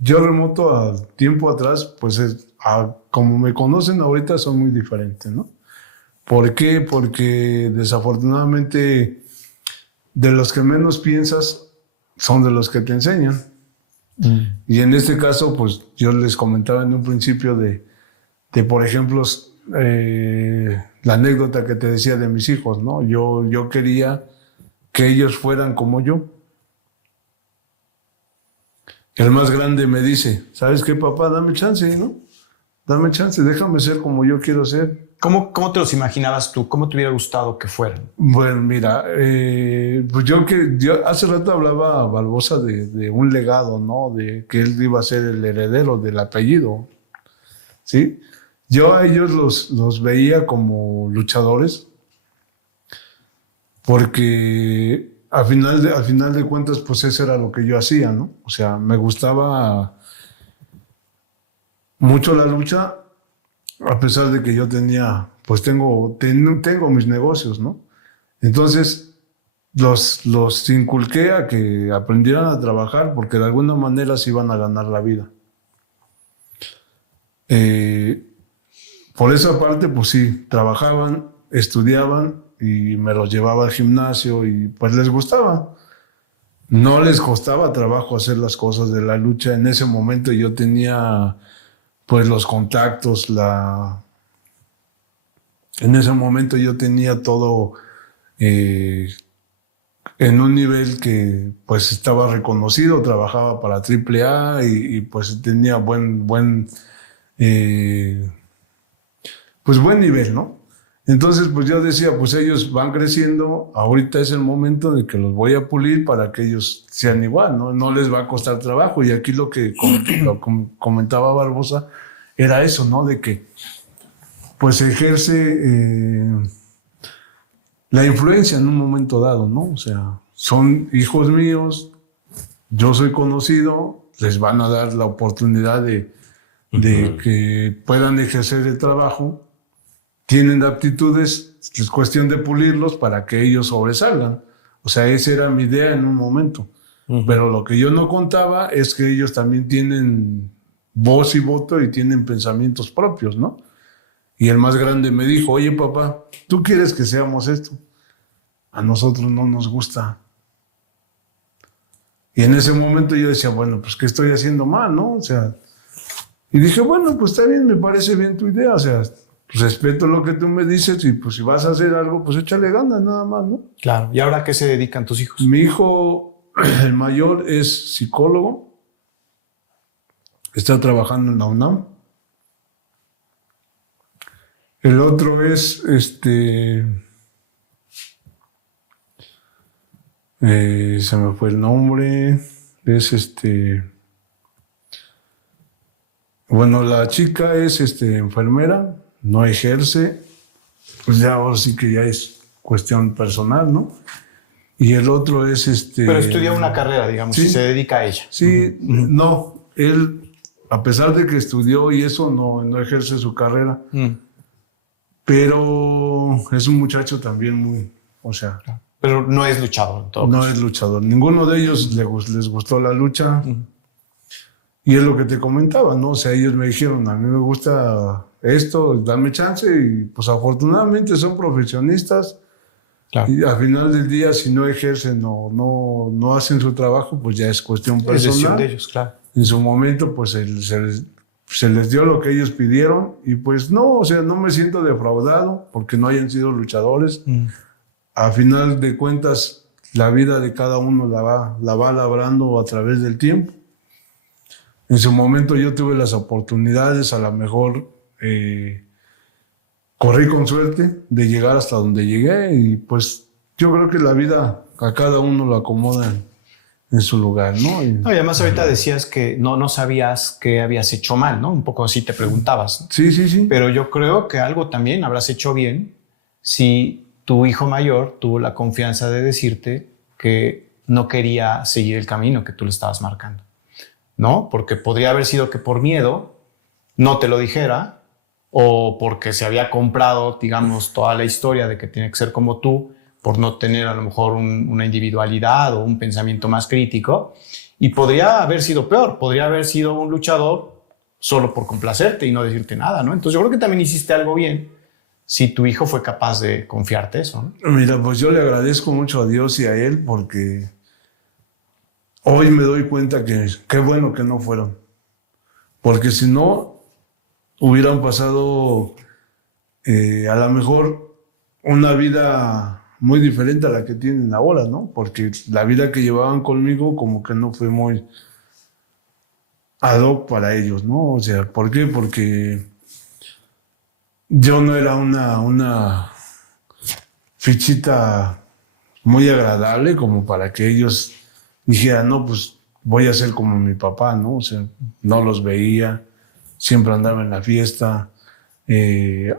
yo remoto a tiempo atrás, pues como me conocen ahorita son muy diferentes, ¿no? ¿Por qué? Porque desafortunadamente de los que menos piensas son de los que te enseñan. Y en este caso, pues yo les comentaba en un principio de por ejemplo, la anécdota que te decía de mis hijos, ¿no? Yo quería que ellos fueran como yo. El más grande me dice, ¿sabes qué, papá? Dame chance, ¿no? dame chance, déjame ser como yo quiero ser. ¿Cómo te los imaginabas tú? ¿Cómo te hubiera gustado que fueran? Bueno, mira, pues yo hace rato hablaba a Barbosa de un legado, ¿no? De que él iba a ser el heredero del apellido, ¿sí? Yo a ellos los veía como luchadores, porque al final de cuentas, pues eso era lo que yo hacía, ¿no? O sea, me gustaba mucho la lucha, a pesar de que yo pues tengo mis negocios, ¿no? Entonces, los inculqué a que aprendieran a trabajar, porque de alguna manera se iban a ganar la vida. Por esa parte, pues sí, trabajaban, estudiaban y me los llevaba al gimnasio y pues les gustaba. No les costaba trabajo hacer las cosas de la lucha. En ese momento yo tenía pues los contactos, en ese momento yo tenía todo en un nivel que pues estaba reconocido, trabajaba para AAA y pues tenía buen nivel, ¿no? Entonces, pues yo decía, pues ellos van creciendo, ahorita es el momento de que los voy a pulir para que ellos sean igual, ¿no? No les va a costar trabajo. Y aquí lo que comentaba Barbosa era eso, ¿no? De que, pues ejerce la influencia en un momento dado, ¿no? O sea, son hijos míos, yo soy conocido, les van a dar la oportunidad de que puedan ejercer el trabajo. Tienen aptitudes, es cuestión de pulirlos para que ellos sobresalgan. O sea, esa era mi idea en un momento. Pero lo que yo no contaba es que ellos también tienen voz y voto y tienen pensamientos propios, ¿no? Y el más grande me dijo, oye papá, ¿tú quieres que seamos esto? A nosotros no nos gusta. Y en ese momento yo decía, bueno, pues ¿qué estoy haciendo mal, no? O sea, y dije, bueno, pues está bien, me parece bien tu idea, o sea, pues respeto lo que tú me dices y pues si vas a hacer algo, pues échale ganas nada más, ¿no? Claro. ¿Y ahora a qué se dedican tus hijos? Mi hijo, el mayor, es psicólogo. Está trabajando en la UNAM. El otro es, se me fue el nombre, es bueno, la chica es enfermera, no ejerce, pues ya ahora sí que ya es cuestión personal, ¿no? Y el otro es Pero estudia una carrera, digamos, sí, y se dedica a ella. Sí, no, él, a pesar de que estudió y eso, no ejerce su carrera, pero es un muchacho también muy, o sea... Pero no es luchador. En todo no caso. es luchador. Ninguno de ellos les gustó la lucha. Y es lo que te comentaba, ¿no? O sea, ellos me dijeron, a mí me gusta esto, dame chance. Y pues afortunadamente son profesionistas. Claro. Y al final del día, si no ejercen o no hacen su trabajo, pues ya es cuestión personal. Es decisión de ellos, claro. En su momento, pues se les dio lo que ellos pidieron. Y pues no, o sea, no me siento defraudado porque no hayan sido luchadores. A final de cuentas, la vida de cada uno la va labrando a través del tiempo. En su momento yo tuve las oportunidades, a lo mejor corrí con suerte de llegar hasta donde llegué y pues yo creo que la vida a cada uno lo acomoda en su lugar, ¿no? Y además ahorita decías que no sabías qué habías hecho mal, ¿no? Un poco así te preguntabas. Sí. Pero yo creo que algo también habrás hecho bien si tu hijo mayor tuvo la confianza de decirte que no quería seguir el camino que tú le estabas marcando, ¿no? Porque podría haber sido que por miedo no te lo dijera o porque se había comprado, digamos, toda la historia de que tiene que ser como tú por no tener a lo mejor una individualidad o un pensamiento más crítico. Y podría haber sido peor, podría haber sido un luchador solo por complacerte y no decirte nada, ¿no? Entonces yo creo que también hiciste algo bien si tu hijo fue capaz de confiarte eso, ¿no? Mira, pues yo le agradezco mucho a Dios y a él porque hoy me doy cuenta que qué bueno que no fueron. Porque si no, hubieran pasado a lo mejor una vida muy diferente a la que tienen ahora, ¿no? Porque la vida que llevaban conmigo como que no fue muy ad hoc para ellos, ¿no? O sea, ¿por qué? Porque yo no era una fichita muy agradable como para que ellos dijeran, no, pues voy a ser como mi papá, ¿no? O sea, no los veía, siempre andaba en la fiesta.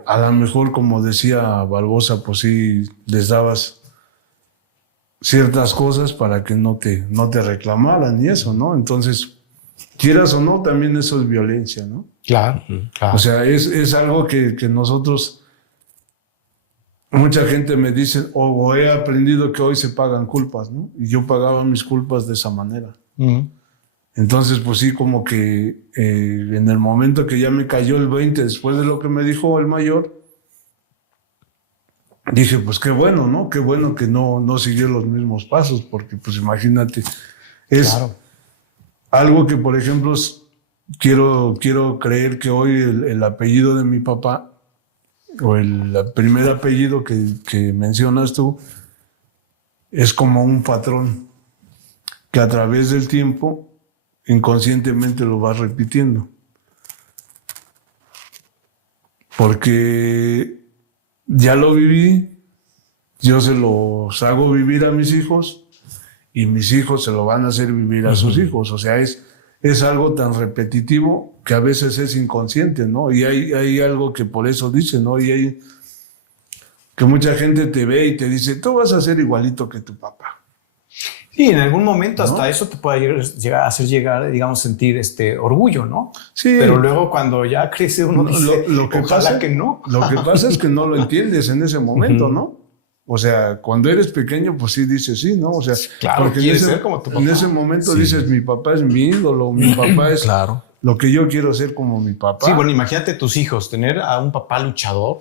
A lo mejor, como decía Barbosa, pues sí les dabas ciertas cosas para que no te reclamaran y eso, ¿no? Entonces, quieras o no, también eso es violencia, ¿no? Claro, claro. O sea, es algo que nosotros, mucha gente me dice, o he aprendido que hoy se pagan culpas, ¿no? Y yo pagaba mis culpas de esa manera. Entonces, pues sí, como que en el momento que ya me cayó el 20, después de lo que me dijo el mayor, dije, pues qué bueno, ¿no? Qué bueno que no siguió los mismos pasos, porque pues imagínate, es Claro. algo que, por ejemplo, quiero creer que hoy el apellido de mi papá, o el primer apellido que mencionas tú, es como un patrón que a través del tiempo inconscientemente lo vas repitiendo. Porque ya lo viví, yo se los hago vivir a mis hijos y mis hijos se lo van a hacer vivir a sus hijos. O sea, es algo tan repetitivo que a veces es inconsciente, ¿no? Y hay algo que por eso dicen, ¿no? Y hay que mucha gente te ve y te dice, tú vas a ser igualito que tu papá. Sí, en algún momento ¿No? hasta eso te puede llegar a hacer llegar, digamos, sentir orgullo, ¿no? Sí. Pero luego cuando ya crece uno dice, lo que ojalá pasa, que no. Lo que pasa es que no lo entiendes en ese momento, ¿no? O sea, cuando eres pequeño, pues sí dices sí, ¿no? O sea, Claro, porque quieres ser como tu papá. en ese momento dices, mi papá es mi ídolo, mi papá es Claro. lo que yo quiero ser como mi papá. Sí, bueno, imagínate tus hijos, tener a un papá luchador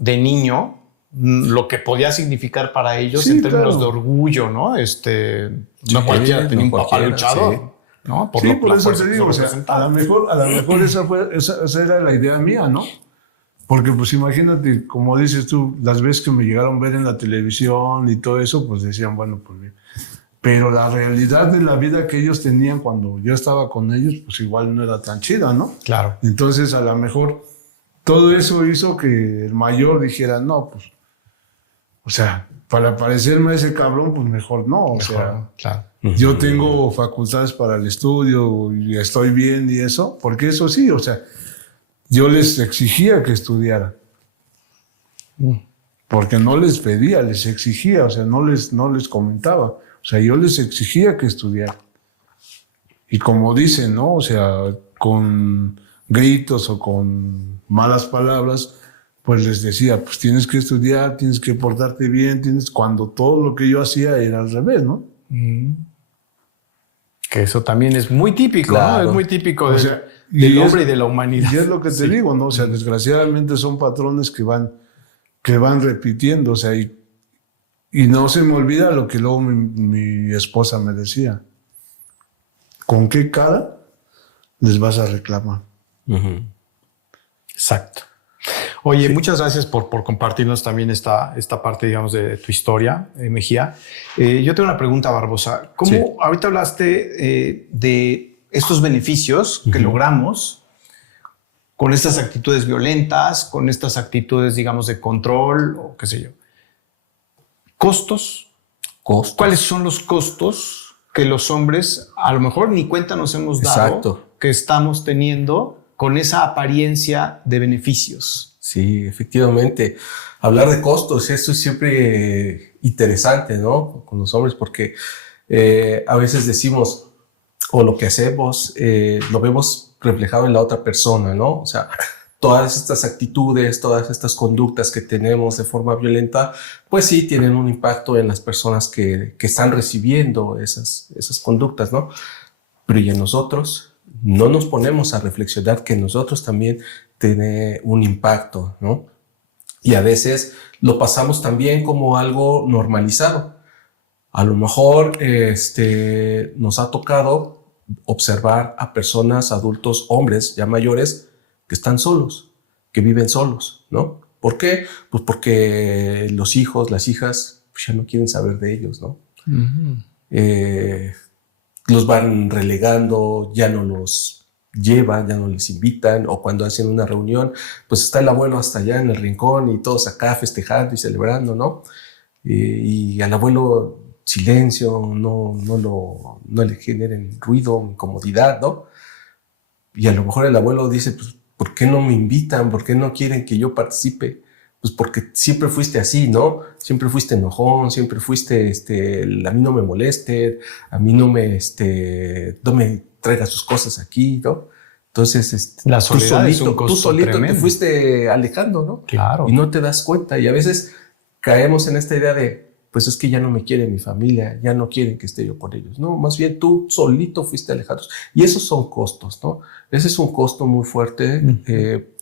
de niño, lo que podía significar para ellos Sí, en términos claro. de orgullo, ¿no? No cualquiera tenía un papá cualquiera, luchador, sí. ¿no? Sí, por la eso fuerza te que digo, o sea, representaba. a lo mejor esa era la idea mía, ¿no? Porque pues imagínate, como dices tú, las veces que me llegaron a ver en la televisión y todo eso, pues decían, bueno, pues bien. Pero la realidad de la vida que ellos tenían cuando yo estaba con ellos, pues igual no era tan chida, ¿no? Claro. Entonces, a lo mejor todo eso hizo que el mayor dijera, no, pues, o sea, para parecerme a ese cabrón, pues mejor no. O sea, claro. yo tengo facultades para el estudio y estoy bien y eso, porque eso sí, o sea, yo les exigía que estudiaran. Porque no les pedía, les exigía, o sea, no les comentaba. O sea, yo les exigía que estudiaran. Y como dicen, ¿no? O sea, con gritos o con malas palabras, pues les decía, pues tienes que estudiar, tienes que portarte bien, cuando todo lo que yo hacía era al revés, ¿no? Que eso también es muy típico, Claro. ¿no? Es muy típico O sea, del hombre y de la humanidad. Y es lo que te digo, ¿no? O sea, desgraciadamente son patrones que van repitiendo, o sea, y no se me olvida lo que luego mi esposa me decía. ¿Con qué cara les vas a reclamar? Exacto. Oye, muchas gracias por compartirnos también esta parte, digamos, de tu historia, Mejía. Yo tengo una pregunta, Barbosa. ¿Cómo Sí. ahorita hablaste de estos beneficios que logramos con estas actitudes violentas, con estas actitudes, digamos, de control o qué sé yo? ¿Costos? Costos. ¿Cuáles son los costos que los hombres a lo mejor ni cuenta nos hemos dado Exacto. que estamos teniendo con esa apariencia de beneficios? Sí, efectivamente. Hablar de costos, eso es siempre interesante, ¿no? Con los hombres, porque a veces decimos, o lo que hacemos, lo vemos reflejado en la otra persona, ¿no? O sea, todas estas actitudes, todas estas conductas que tenemos de forma violenta, pues sí tienen un impacto en las personas que están recibiendo esas conductas, ¿no? Pero y en nosotros no nos ponemos a reflexionar que nosotros también tiene un impacto, ¿no? Y a veces lo pasamos también como algo normalizado. A lo mejor nos ha tocado observar a personas, adultos, hombres ya mayores, que están solos, que viven solos, ¿no? ¿Por qué? Pues porque los hijos, las hijas, pues ya no quieren saber de ellos, ¿no? Los van relegando, ya no los lleva, ya no les invitan, o cuando hacen una reunión, pues está el abuelo hasta allá en el rincón y todos acá festejando y celebrando, ¿no? Y al abuelo silencio, no le generen ruido, incomodidad, ¿no? Y a lo mejor el abuelo dice, pues, ¿por qué no me invitan? ¿Por qué no quieren que yo participe? Pues porque siempre fuiste así, ¿no? Siempre fuiste enojón, siempre fuiste, a mí no me moleste, a mí no me traiga sus cosas aquí, ¿no? Entonces, La soledad es un tú costo solito tremendo. te fuiste alejando, ¿no? Claro. Y no te das cuenta. Y a veces caemos en esta idea de, pues es que ya no me quiere mi familia, ya no quieren que esté yo con ellos. No, más bien tú solito fuiste alejado. Y esos son costos, ¿no? Ese es un costo muy fuerte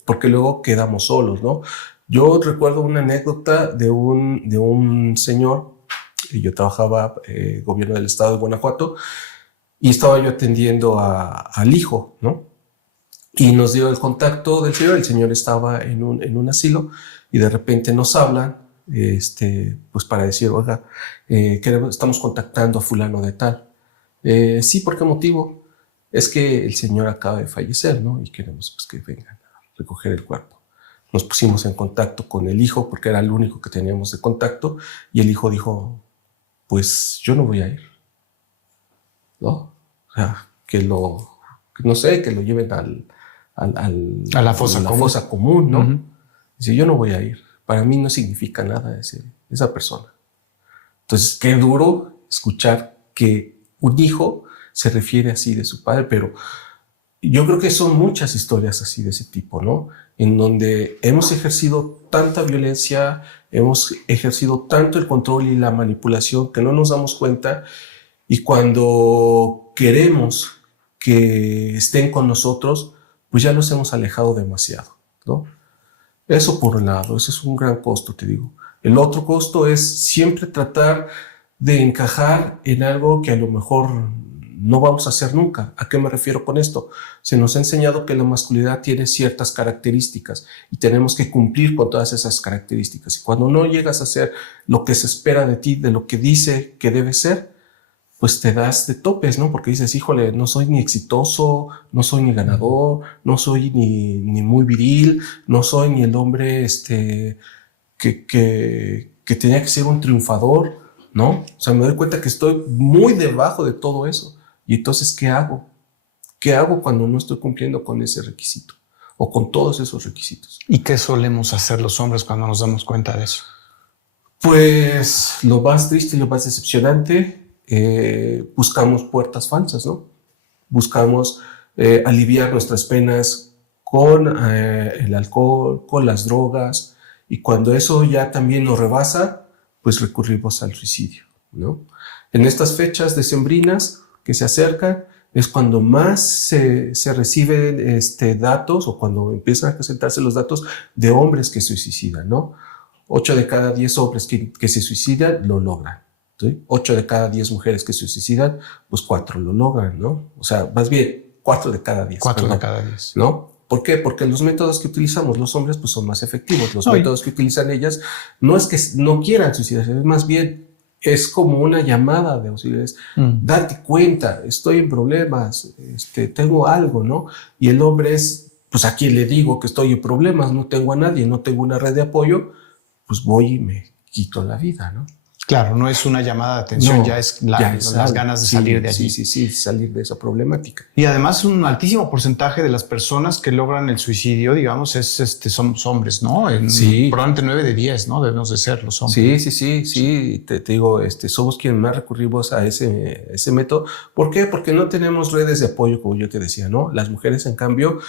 porque luego quedamos solos, ¿no? Yo recuerdo una anécdota de un señor, y yo trabajaba gobierno del estado de Guanajuato, y estaba yo atendiendo al hijo, ¿no? Y nos dio el contacto del señor. El señor estaba en un asilo y de repente nos hablan, pues para decir, oiga, estamos contactando a fulano de tal. Sí, ¿por qué motivo? Es que el señor acaba de fallecer, ¿no? Y queremos pues, que vengan a recoger el cuerpo. Nos pusimos en contacto con el hijo porque era el único que teníamos de contacto y el hijo dijo, pues yo no voy a ir, ¿no? O sea, que no sé, que lo lleven a la fosa común, ¿no? Uh-huh. Dice, yo no voy a ir. Para mí no significa nada esa persona. Entonces, qué duro escuchar que un hijo se refiere así de su padre, pero yo creo que son muchas historias así de ese tipo, ¿no? En donde hemos ejercido tanta violencia, hemos ejercido tanto el control y la manipulación que no nos damos cuenta, y cuando queremos que estén con nosotros, pues ya los hemos alejado demasiado, ¿no? Eso por un lado, ese es un gran costo, te digo. El otro costo es siempre tratar de encajar en algo que a lo mejor no vamos a hacer nunca. ¿A qué me refiero con esto? Se nos ha enseñado que la masculinidad tiene ciertas características y tenemos que cumplir con todas esas características. Y cuando no llegas a hacer lo que se espera de ti, de lo que dice que debe ser, pues te das de topes, ¿no? Porque dices, híjole, no soy ni exitoso, no soy ni ganador, no soy ni muy viril, no soy ni el hombre que tenía que ser un triunfador, ¿no? O sea, me doy cuenta que estoy muy debajo de todo eso. Y entonces, ¿qué hago? ¿Qué hago cuando no estoy cumpliendo con ese requisito o con todos esos requisitos? ¿Y qué solemos hacer los hombres cuando nos damos cuenta de eso? Pues lo más triste y lo más decepcionante, buscamos puertas falsas, ¿no? Buscamos aliviar nuestras penas con el alcohol, con las drogas, y cuando eso ya también nos rebasa, pues recurrimos al suicidio, ¿no? En estas fechas decembrinas que se acercan es cuando más se reciben datos, o cuando empiezan a presentarse los datos de hombres que se suicidan, ¿no? 8 de cada 10 hombres que se suicidan lo logran, ¿sí? 8 de cada 10 mujeres que se suicidan, pues 4 lo logran, ¿no? O sea, más bien 4 de cada 10. 4 de cada 10. ¿No? ¿Por qué? Porque los métodos que utilizamos los hombres pues son más efectivos. Los métodos que utilizan ellas no es que no quieran suicidarse, es más bien es como una llamada de auxilio. Date cuenta, estoy en problemas, tengo algo, ¿no? Y el hombre es, pues a quien le digo que estoy en problemas, no tengo a nadie, no tengo una red de apoyo, pues voy y me quito la vida, ¿no? Claro, no es una llamada de atención, No, ya es las ganas de salir de allí. Sí, salir de esa problemática. Y además un altísimo porcentaje de las personas que logran el suicidio, digamos, somos hombres, ¿no? Sí. Probablemente 9 de 10, ¿no? Debemos de ser los hombres. Sí. Te digo, somos quienes más recurrimos a ese método. ¿Por qué? Porque no tenemos redes de apoyo, como yo te decía, ¿no? Las mujeres, en cambio,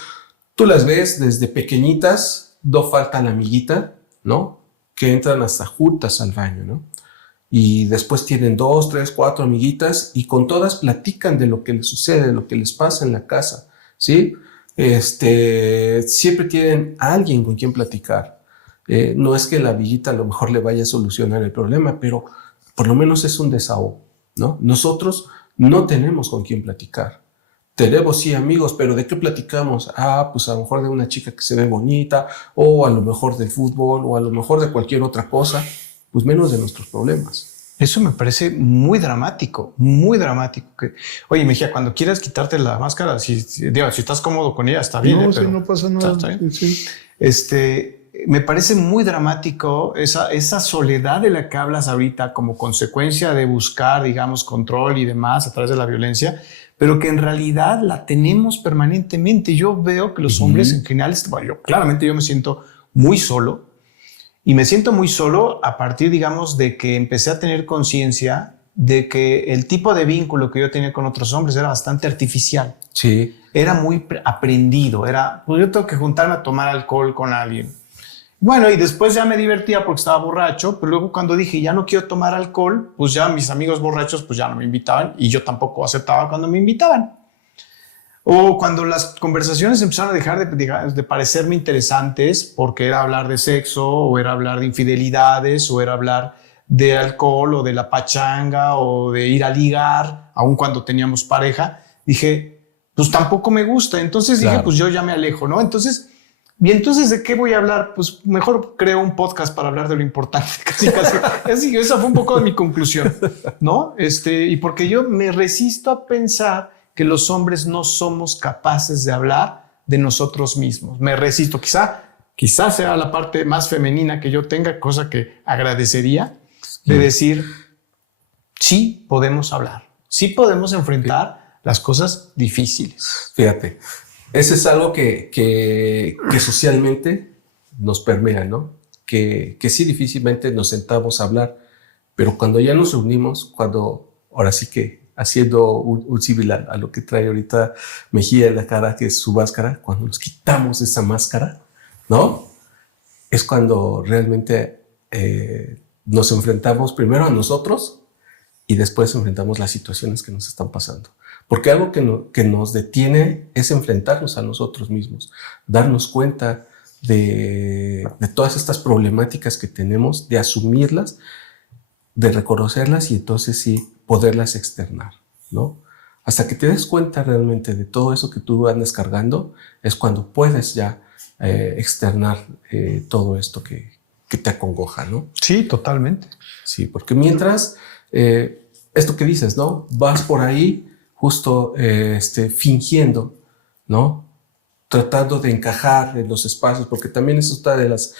tú las ves desde pequeñitas, no falta la amiguita, ¿no? Que entran hasta juntas al baño, ¿no? Y después tienen 2, 3, 4 amiguitas y con todas platican de lo que les sucede, de lo que les pasa en la casa, ¿sí? Siempre tienen a alguien con quien platicar. No es que la amiguita a lo mejor le vaya a solucionar el problema, pero por lo menos es un desahogo, ¿no? Nosotros no tenemos con quien platicar. Tenemos, sí, amigos, pero ¿de qué platicamos? Pues a lo mejor de una chica que se ve bonita, o a lo mejor del fútbol, o a lo mejor de cualquier otra cosa, pues menos de nuestros problemas. Eso me parece muy dramático, muy dramático. Oye, Mejía, cuando quieras quitarte la máscara, si estás cómodo con ella, está bien. No, pero sí, no pasa nada. está bien. Sí. Me parece muy dramático esa soledad de la que hablas ahorita como consecuencia de buscar, digamos, control y demás a través de la violencia, pero que en realidad la tenemos permanentemente. Yo veo que los hombres en general, bueno, claramente yo me siento muy solo. Y me siento muy solo a partir, digamos, de que empecé a tener conciencia de que el tipo de vínculo que yo tenía con otros hombres era bastante artificial. Sí. Era muy aprendido. Pues yo tengo que juntarme a tomar alcohol con alguien. Bueno, y después ya me divertía porque estaba borracho, pero luego cuando dije ya no quiero tomar alcohol, pues ya mis amigos borrachos pues ya no me invitaban y yo tampoco aceptaba cuando me invitaban. O cuando las conversaciones empezaron a dejar de parecerme interesantes porque era hablar de sexo o era hablar de infidelidades o era hablar de alcohol o de la pachanga o de ir a ligar, aun cuando teníamos pareja, dije, pues tampoco me gusta. Entonces dije, pues yo ya me alejo, ¿no? Entonces, ¿y entonces de qué voy a hablar? Pues mejor creo un podcast para hablar de lo importante. Casi. Esa fue un poco de mi conclusión, ¿no? Y porque yo me resisto a pensar que los hombres no somos capaces de hablar de nosotros mismos. Me resisto. Quizá sea la parte más femenina que yo tenga, cosa que agradecería, de decir, sí podemos hablar, sí podemos enfrentar las cosas difíciles. Fíjate, eso es algo que socialmente nos permea, ¿no? Que sí difícilmente nos sentamos a hablar, pero cuando ya nos reunimos, ahora sí que haciendo un símil a lo que trae ahorita Mejía en la cara, que es su máscara, cuando nos quitamos esa máscara, ¿no? Es cuando realmente nos enfrentamos primero a nosotros y después enfrentamos las situaciones que nos están pasando. Porque algo que nos detiene es enfrentarnos a nosotros mismos, darnos cuenta de todas estas problemáticas que tenemos, de asumirlas, de reconocerlas y entonces sí poderlas externar, ¿no? Hasta que te des cuenta realmente de todo eso que tú andas cargando, es cuando puedes ya externar todo esto que te acongoja, ¿no? Sí, totalmente. Sí, porque mientras, esto que dices, ¿no? Vas por ahí justo fingiendo, ¿no? Tratando de encajar en los espacios, porque también es otra de las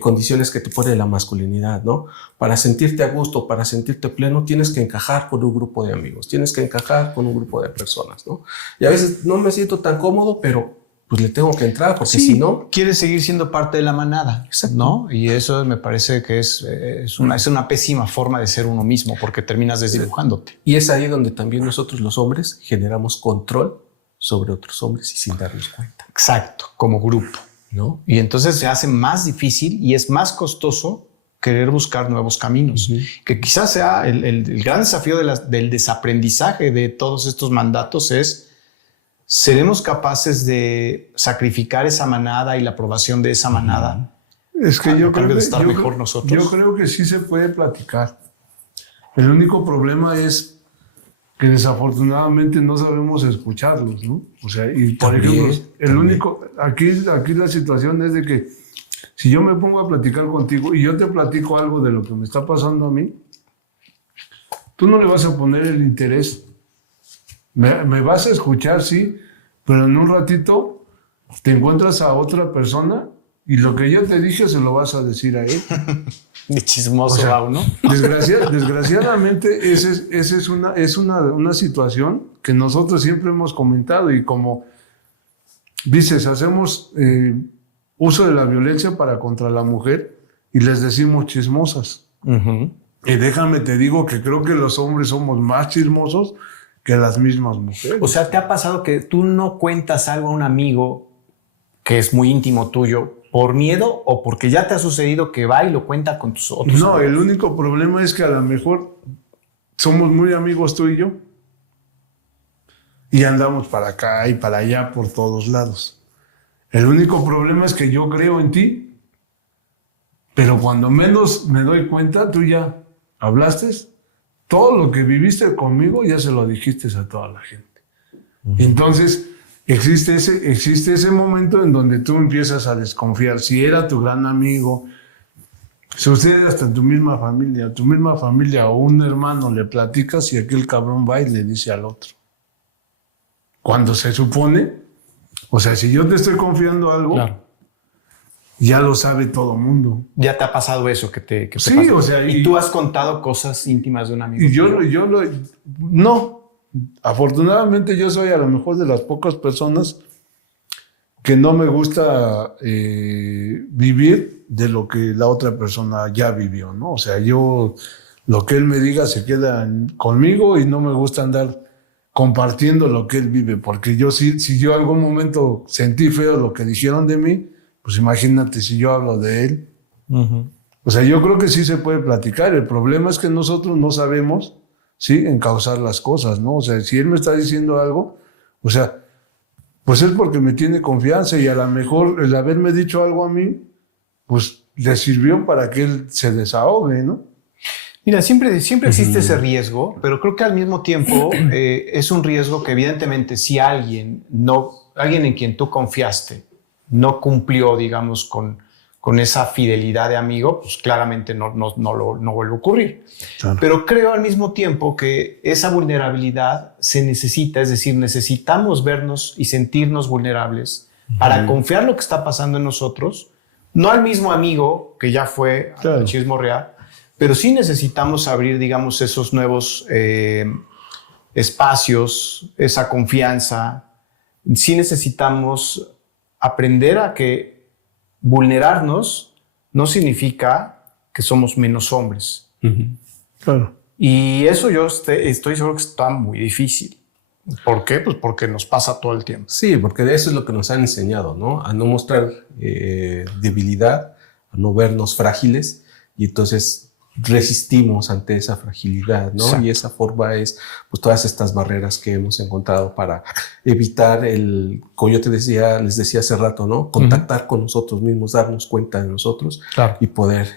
condiciones que te pone la masculinidad, ¿no? Para sentirte a gusto, para sentirte pleno, tienes que encajar con un grupo de amigos, tienes que encajar con un grupo de personas, ¿no? Y a veces no me siento tan cómodo, pero pues le tengo que entrar, porque si no... Quieres seguir siendo parte de la manada, exacto, ¿no? Y eso me parece que es una pésima forma de ser uno mismo, porque terminas desdibujándote. Y es ahí donde también nosotros los hombres generamos control sobre otros hombres y sin darnos cuenta. Exacto, como grupo, ¿no? Y entonces se hace más difícil y es más costoso querer buscar nuevos caminos, que quizás sea el gran desafío del desaprendizaje de todos estos mandatos es, ¿seremos capaces de sacrificar esa manada y la aprobación de esa manada? Es que yo creo que sí se puede platicar. El único problema es que desafortunadamente no sabemos escucharlos, ¿no? O sea, y por ejemplo, aquí la situación es de que si yo me pongo a platicar contigo y yo te platico algo de lo que me está pasando a mí, tú no le vas a poner el interés. Me vas a escuchar, sí, pero en un ratito te encuentras a otra persona y lo que yo te dije se lo vas a decir a él. De chismoso a uno. Desgraciadamente, esa es una situación que nosotros siempre hemos comentado y como dices, hacemos uso de la violencia contra la mujer y les decimos chismosas. Y déjame te digo que creo que los hombres somos más chismosos que las mismas mujeres. O sea, ¿te ha pasado que tú no cuentas algo a un amigo que es muy íntimo tuyo por miedo o porque ya te ha sucedido que va y lo cuenta con tus otros No, amigos? El único problema es que a lo mejor somos muy amigos tú y yo y andamos para acá y para allá por todos lados. El único problema es que yo creo en ti, pero cuando menos me doy cuenta, tú ya hablaste, todo lo que viviste conmigo ya se lo dijiste a toda la gente. Entonces, existe ese momento en donde tú empiezas a desconfiar. Si era tu gran amigo, Sucede hasta en tu misma familia o un hermano le platicas y aquel cabrón va y le dice al otro. Cuando se supone, o sea, si yo te estoy confiando algo, Claro. ya lo sabe todo el mundo. ¿Ya te ha pasado eso que te Sí, pasó? o sea, ¿Y tú has contado cosas íntimas de un amigo? No, afortunadamente yo soy a lo mejor de las pocas personas que no me gusta vivir de lo que la otra persona ya vivió, ¿no? O sea, lo que él me diga se queda conmigo y no me gusta andar compartiendo lo que él vive, porque si yo en algún momento sentí feo lo que dijeron de mí, pues imagínate si yo hablo de él. Uh-huh. O sea, yo creo que sí se puede platicar. El problema es que nosotros no sabemos, ¿sí?, encauzar las cosas, ¿no? O sea, si él me está diciendo algo, o sea, pues es porque me tiene confianza y a lo mejor el haberme dicho algo a mí, pues le sirvió para que él se desahogue, ¿no? Mira, siempre existe ese riesgo, pero creo que al mismo tiempo es un riesgo que evidentemente si alguien en quien tú confiaste no cumplió, digamos, con esa fidelidad de amigo, pues claramente no vuelve a ocurrir. Claro. Pero creo al mismo tiempo que esa vulnerabilidad se necesita, es decir, necesitamos vernos y sentirnos vulnerables para confiar lo que está pasando en nosotros, no al mismo amigo que ya fue Claro. al machismo real, pero sí necesitamos abrir, digamos, esos nuevos espacios, esa confianza. Sí necesitamos aprender a que vulnerarnos no significa que somos menos hombres. Uh-huh. Claro. Y eso yo estoy seguro que está muy difícil. ¿Por qué? Pues porque nos pasa todo el tiempo. Sí, porque de eso es lo que nos han enseñado, ¿no? A no mostrar debilidad, a no vernos frágiles, y entonces resistimos ante esa fragilidad, ¿no? Exacto. Y esa forma es, pues, todas estas barreras que hemos encontrado para evitar como yo les decía hace rato, ¿no? Contactar con nosotros mismos, darnos cuenta de nosotros, Claro. y poder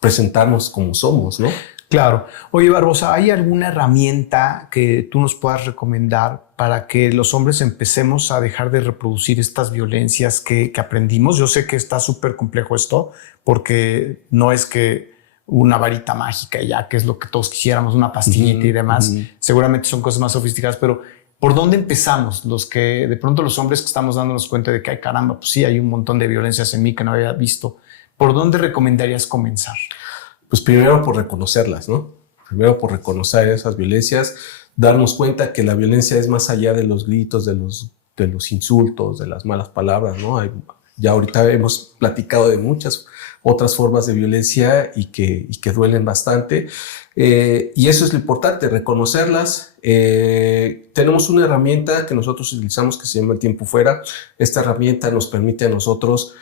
presentarnos como somos, ¿no? Claro. Oye, Barbosa, ¿hay alguna herramienta que tú nos puedas recomendar para que los hombres empecemos a dejar de reproducir estas violencias que aprendimos? Yo sé que está súper complejo esto, porque no es que una varita mágica y ya, que es lo que todos quisiéramos, una pastillita y demás. Seguramente son cosas más sofisticadas, pero ¿por dónde empezamos? Los que de pronto los hombres que estamos dándonos cuenta de que, ay, caramba, pues sí, hay un montón de violencias en mí que no había visto. ¿Por dónde recomendarías comenzar? Pues primero por reconocerlas, ¿no? Primero por reconocer esas violencias, darnos cuenta que la violencia es más allá de los gritos, de los insultos, de las malas palabras, ¿no? Ya ahorita hemos platicado de muchas otras formas de violencia y que duelen bastante. Y eso es lo importante, reconocerlas. Tenemos una herramienta que nosotros utilizamos que se llama el tiempo fuera. Esta herramienta nos permite a nosotros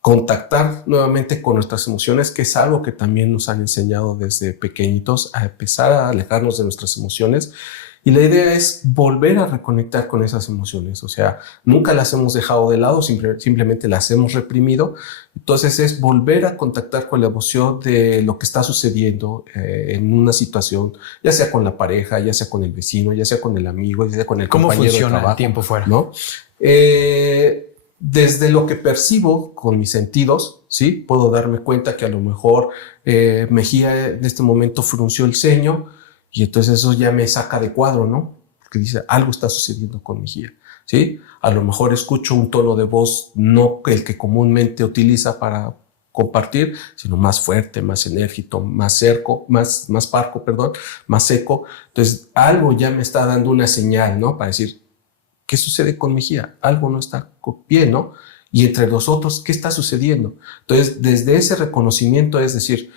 contactar nuevamente con nuestras emociones, que es algo que también nos han enseñado desde pequeñitos, a empezar a alejarnos de nuestras emociones. Y la idea es volver a reconectar con esas emociones. O sea, nunca las hemos dejado de lado, simplemente las hemos reprimido. Entonces es volver a contactar con la emoción de lo que está sucediendo en una situación, ya sea con la pareja, ya sea con el vecino, ya sea con el amigo, ya sea con el compañero de trabajo. ¿Cómo funciona el tiempo fuera? ¿No? Desde lo que percibo con mis sentidos, ¿sí? Puedo darme cuenta que a lo mejor Mejía en este momento frunció el ceño, y entonces eso ya me saca de cuadro, ¿no? Porque dice, algo está sucediendo con Mejía, ¿sí? A lo mejor escucho un tono de voz no el que comúnmente utiliza para compartir, sino más fuerte, más enérgico, más parco, más seco. Entonces algo ya me está dando una señal, ¿no? Para decir, ¿qué sucede con Mejía? Algo no está bien, ¿no? Y entre nosotros, ¿qué está sucediendo? Entonces, desde ese reconocimiento, es decir,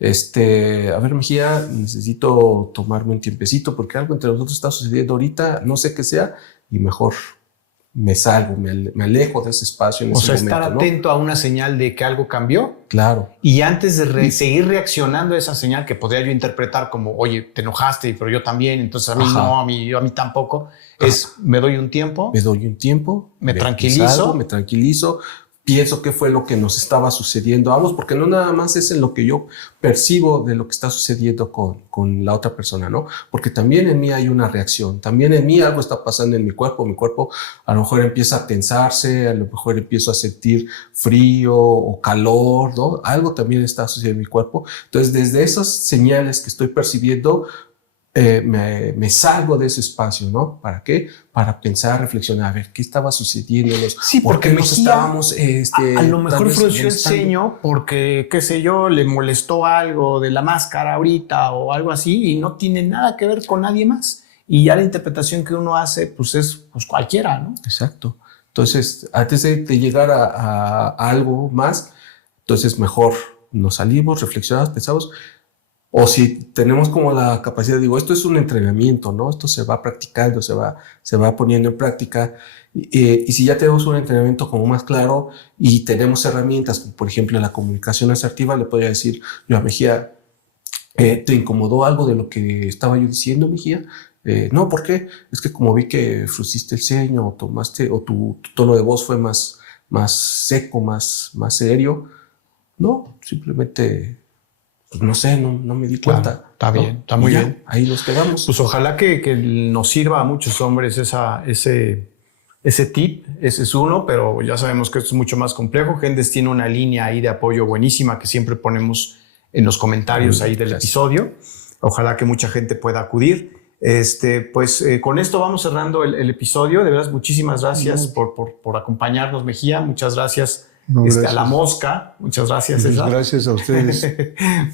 a ver, Mejía, necesito tomarme un tiempecito porque algo entre nosotros está sucediendo ahorita, no sé qué sea, y mejor me salgo, me alejo de ese espacio en ese momento. O sea, estar atento, ¿no?, a una señal de que algo cambió. Claro. Y antes de seguir reaccionando a esa señal, que podría yo interpretar como, oye, te enojaste, pero yo también, entonces a mí no, a mí tampoco, me doy un tiempo. Me doy un tiempo. Me tranquilizo. Me tranquilizo. pienso qué fue lo que nos estaba sucediendo a ambos, porque no nada más es en lo que yo percibo de lo que está sucediendo con la otra persona, ¿no? Porque también en mí hay una reacción, también en mí algo está pasando en mi cuerpo a lo mejor empieza a tensarse, a lo mejor empiezo a sentir frío o calor, ¿no? Algo también está sucediendo en mi cuerpo. Entonces, desde esas señales que estoy percibiendo, me salgo de ese espacio, ¿no? ¿Para qué? Para pensar, reflexionar, a ver, ¿qué estaba sucediendo? Sí, porque nos estábamos... a lo mejor frunció el molestando? ceño porque, qué sé yo, le molestó algo de la máscara ahorita o algo así y no tiene nada que ver con nadie más. Y ya la interpretación que uno hace, pues es pues, cualquiera, ¿no? Exacto. Entonces, antes de llegar a algo más, entonces mejor nos salimos, reflexionamos, pensamos. O si tenemos como la capacidad, digo, esto es un entrenamiento, ¿no? Esto se va practicando, se va poniendo en práctica. Y si ya tenemos un entrenamiento como más claro y tenemos herramientas, como por ejemplo la comunicación asertiva, le podría decir yo a Mejía, ¿te incomodó algo de lo que estaba yo diciendo, Mejía? No, ¿por qué? Es que como vi que frunciste el ceño o tu tono de voz fue más seco, más serio. No, simplemente... Pues no sé, no me di cuenta. Claro, está bien, está muy bien. Ahí nos quedamos. Pues ojalá que nos sirva a muchos hombres ese tip. Ese es uno, pero ya sabemos que esto es mucho más complejo. Gendes tiene una línea ahí de apoyo buenísima que siempre ponemos en los comentarios ahí del episodio. Ojalá que mucha gente pueda acudir. Con esto vamos cerrando el episodio. De verdad, muchísimas gracias por acompañarnos, Mejía. Muchas gracias. A la mosca, muchas gracias. César. Gracias a ustedes.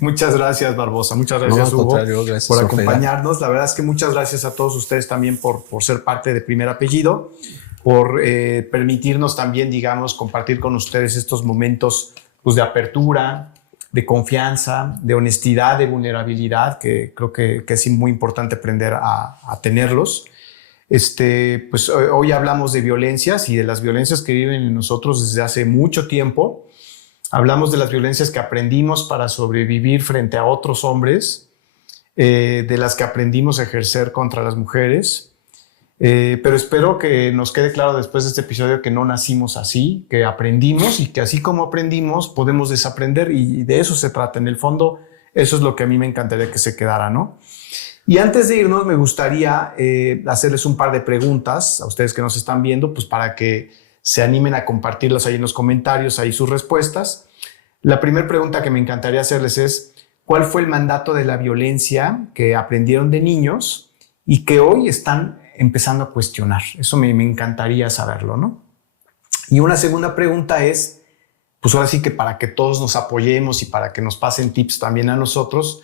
Muchas gracias, Barbosa. Muchas gracias, Hugo, gracias por acompañarnos. La verdad es que muchas gracias a todos ustedes también por ser parte de Primer Apellido, por permitirnos también, digamos, compartir con ustedes estos momentos pues, de apertura, de confianza, de honestidad, de vulnerabilidad, que creo que es muy importante aprender a tenerlos. Pues hoy hablamos de violencias y de las violencias que viven en nosotros desde hace mucho tiempo. Hablamos de las violencias que aprendimos para sobrevivir frente a otros hombres, de las que aprendimos a ejercer contra las mujeres. Pero espero que nos quede claro después de este episodio que no nacimos así, que aprendimos y que así como aprendimos podemos desaprender y de eso se trata. En el fondo, eso es lo que a mí me encantaría que se quedara, ¿no? Y antes de irnos, me gustaría hacerles un par de preguntas a ustedes que nos están viendo, pues para que se animen a compartirlas ahí en los comentarios, ahí sus respuestas. La primera pregunta que me encantaría hacerles es, ¿cuál fue el mandato de la violencia que aprendieron de niños y que hoy están empezando a cuestionar? Eso me encantaría saberlo, ¿no? Y una segunda pregunta es, pues ahora sí que para que todos nos apoyemos y para que nos pasen tips también a nosotros,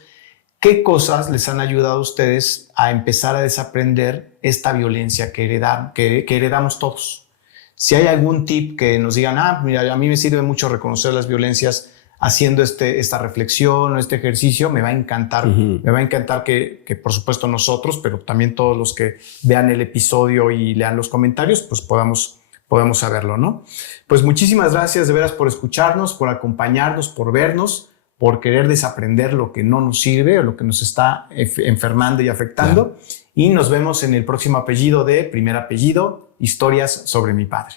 ¿qué cosas les han ayudado a ustedes a empezar a desaprender esta violencia que heredamos todos? Si hay algún tip que nos digan, mira, a mí me sirve mucho reconocer las violencias haciendo esta reflexión o este ejercicio, me va a encantar. Me va a encantar que por supuesto nosotros, pero también todos los que vean el episodio y lean los comentarios, pues podamos saberlo, ¿no? Pues muchísimas gracias de veras por escucharnos, por acompañarnos, por vernos, por querer desaprender lo que no nos sirve o lo que nos está enfermando y afectando. Claro. Y nos vemos en el próximo apellido de Primer Apellido, Historias sobre mi padre.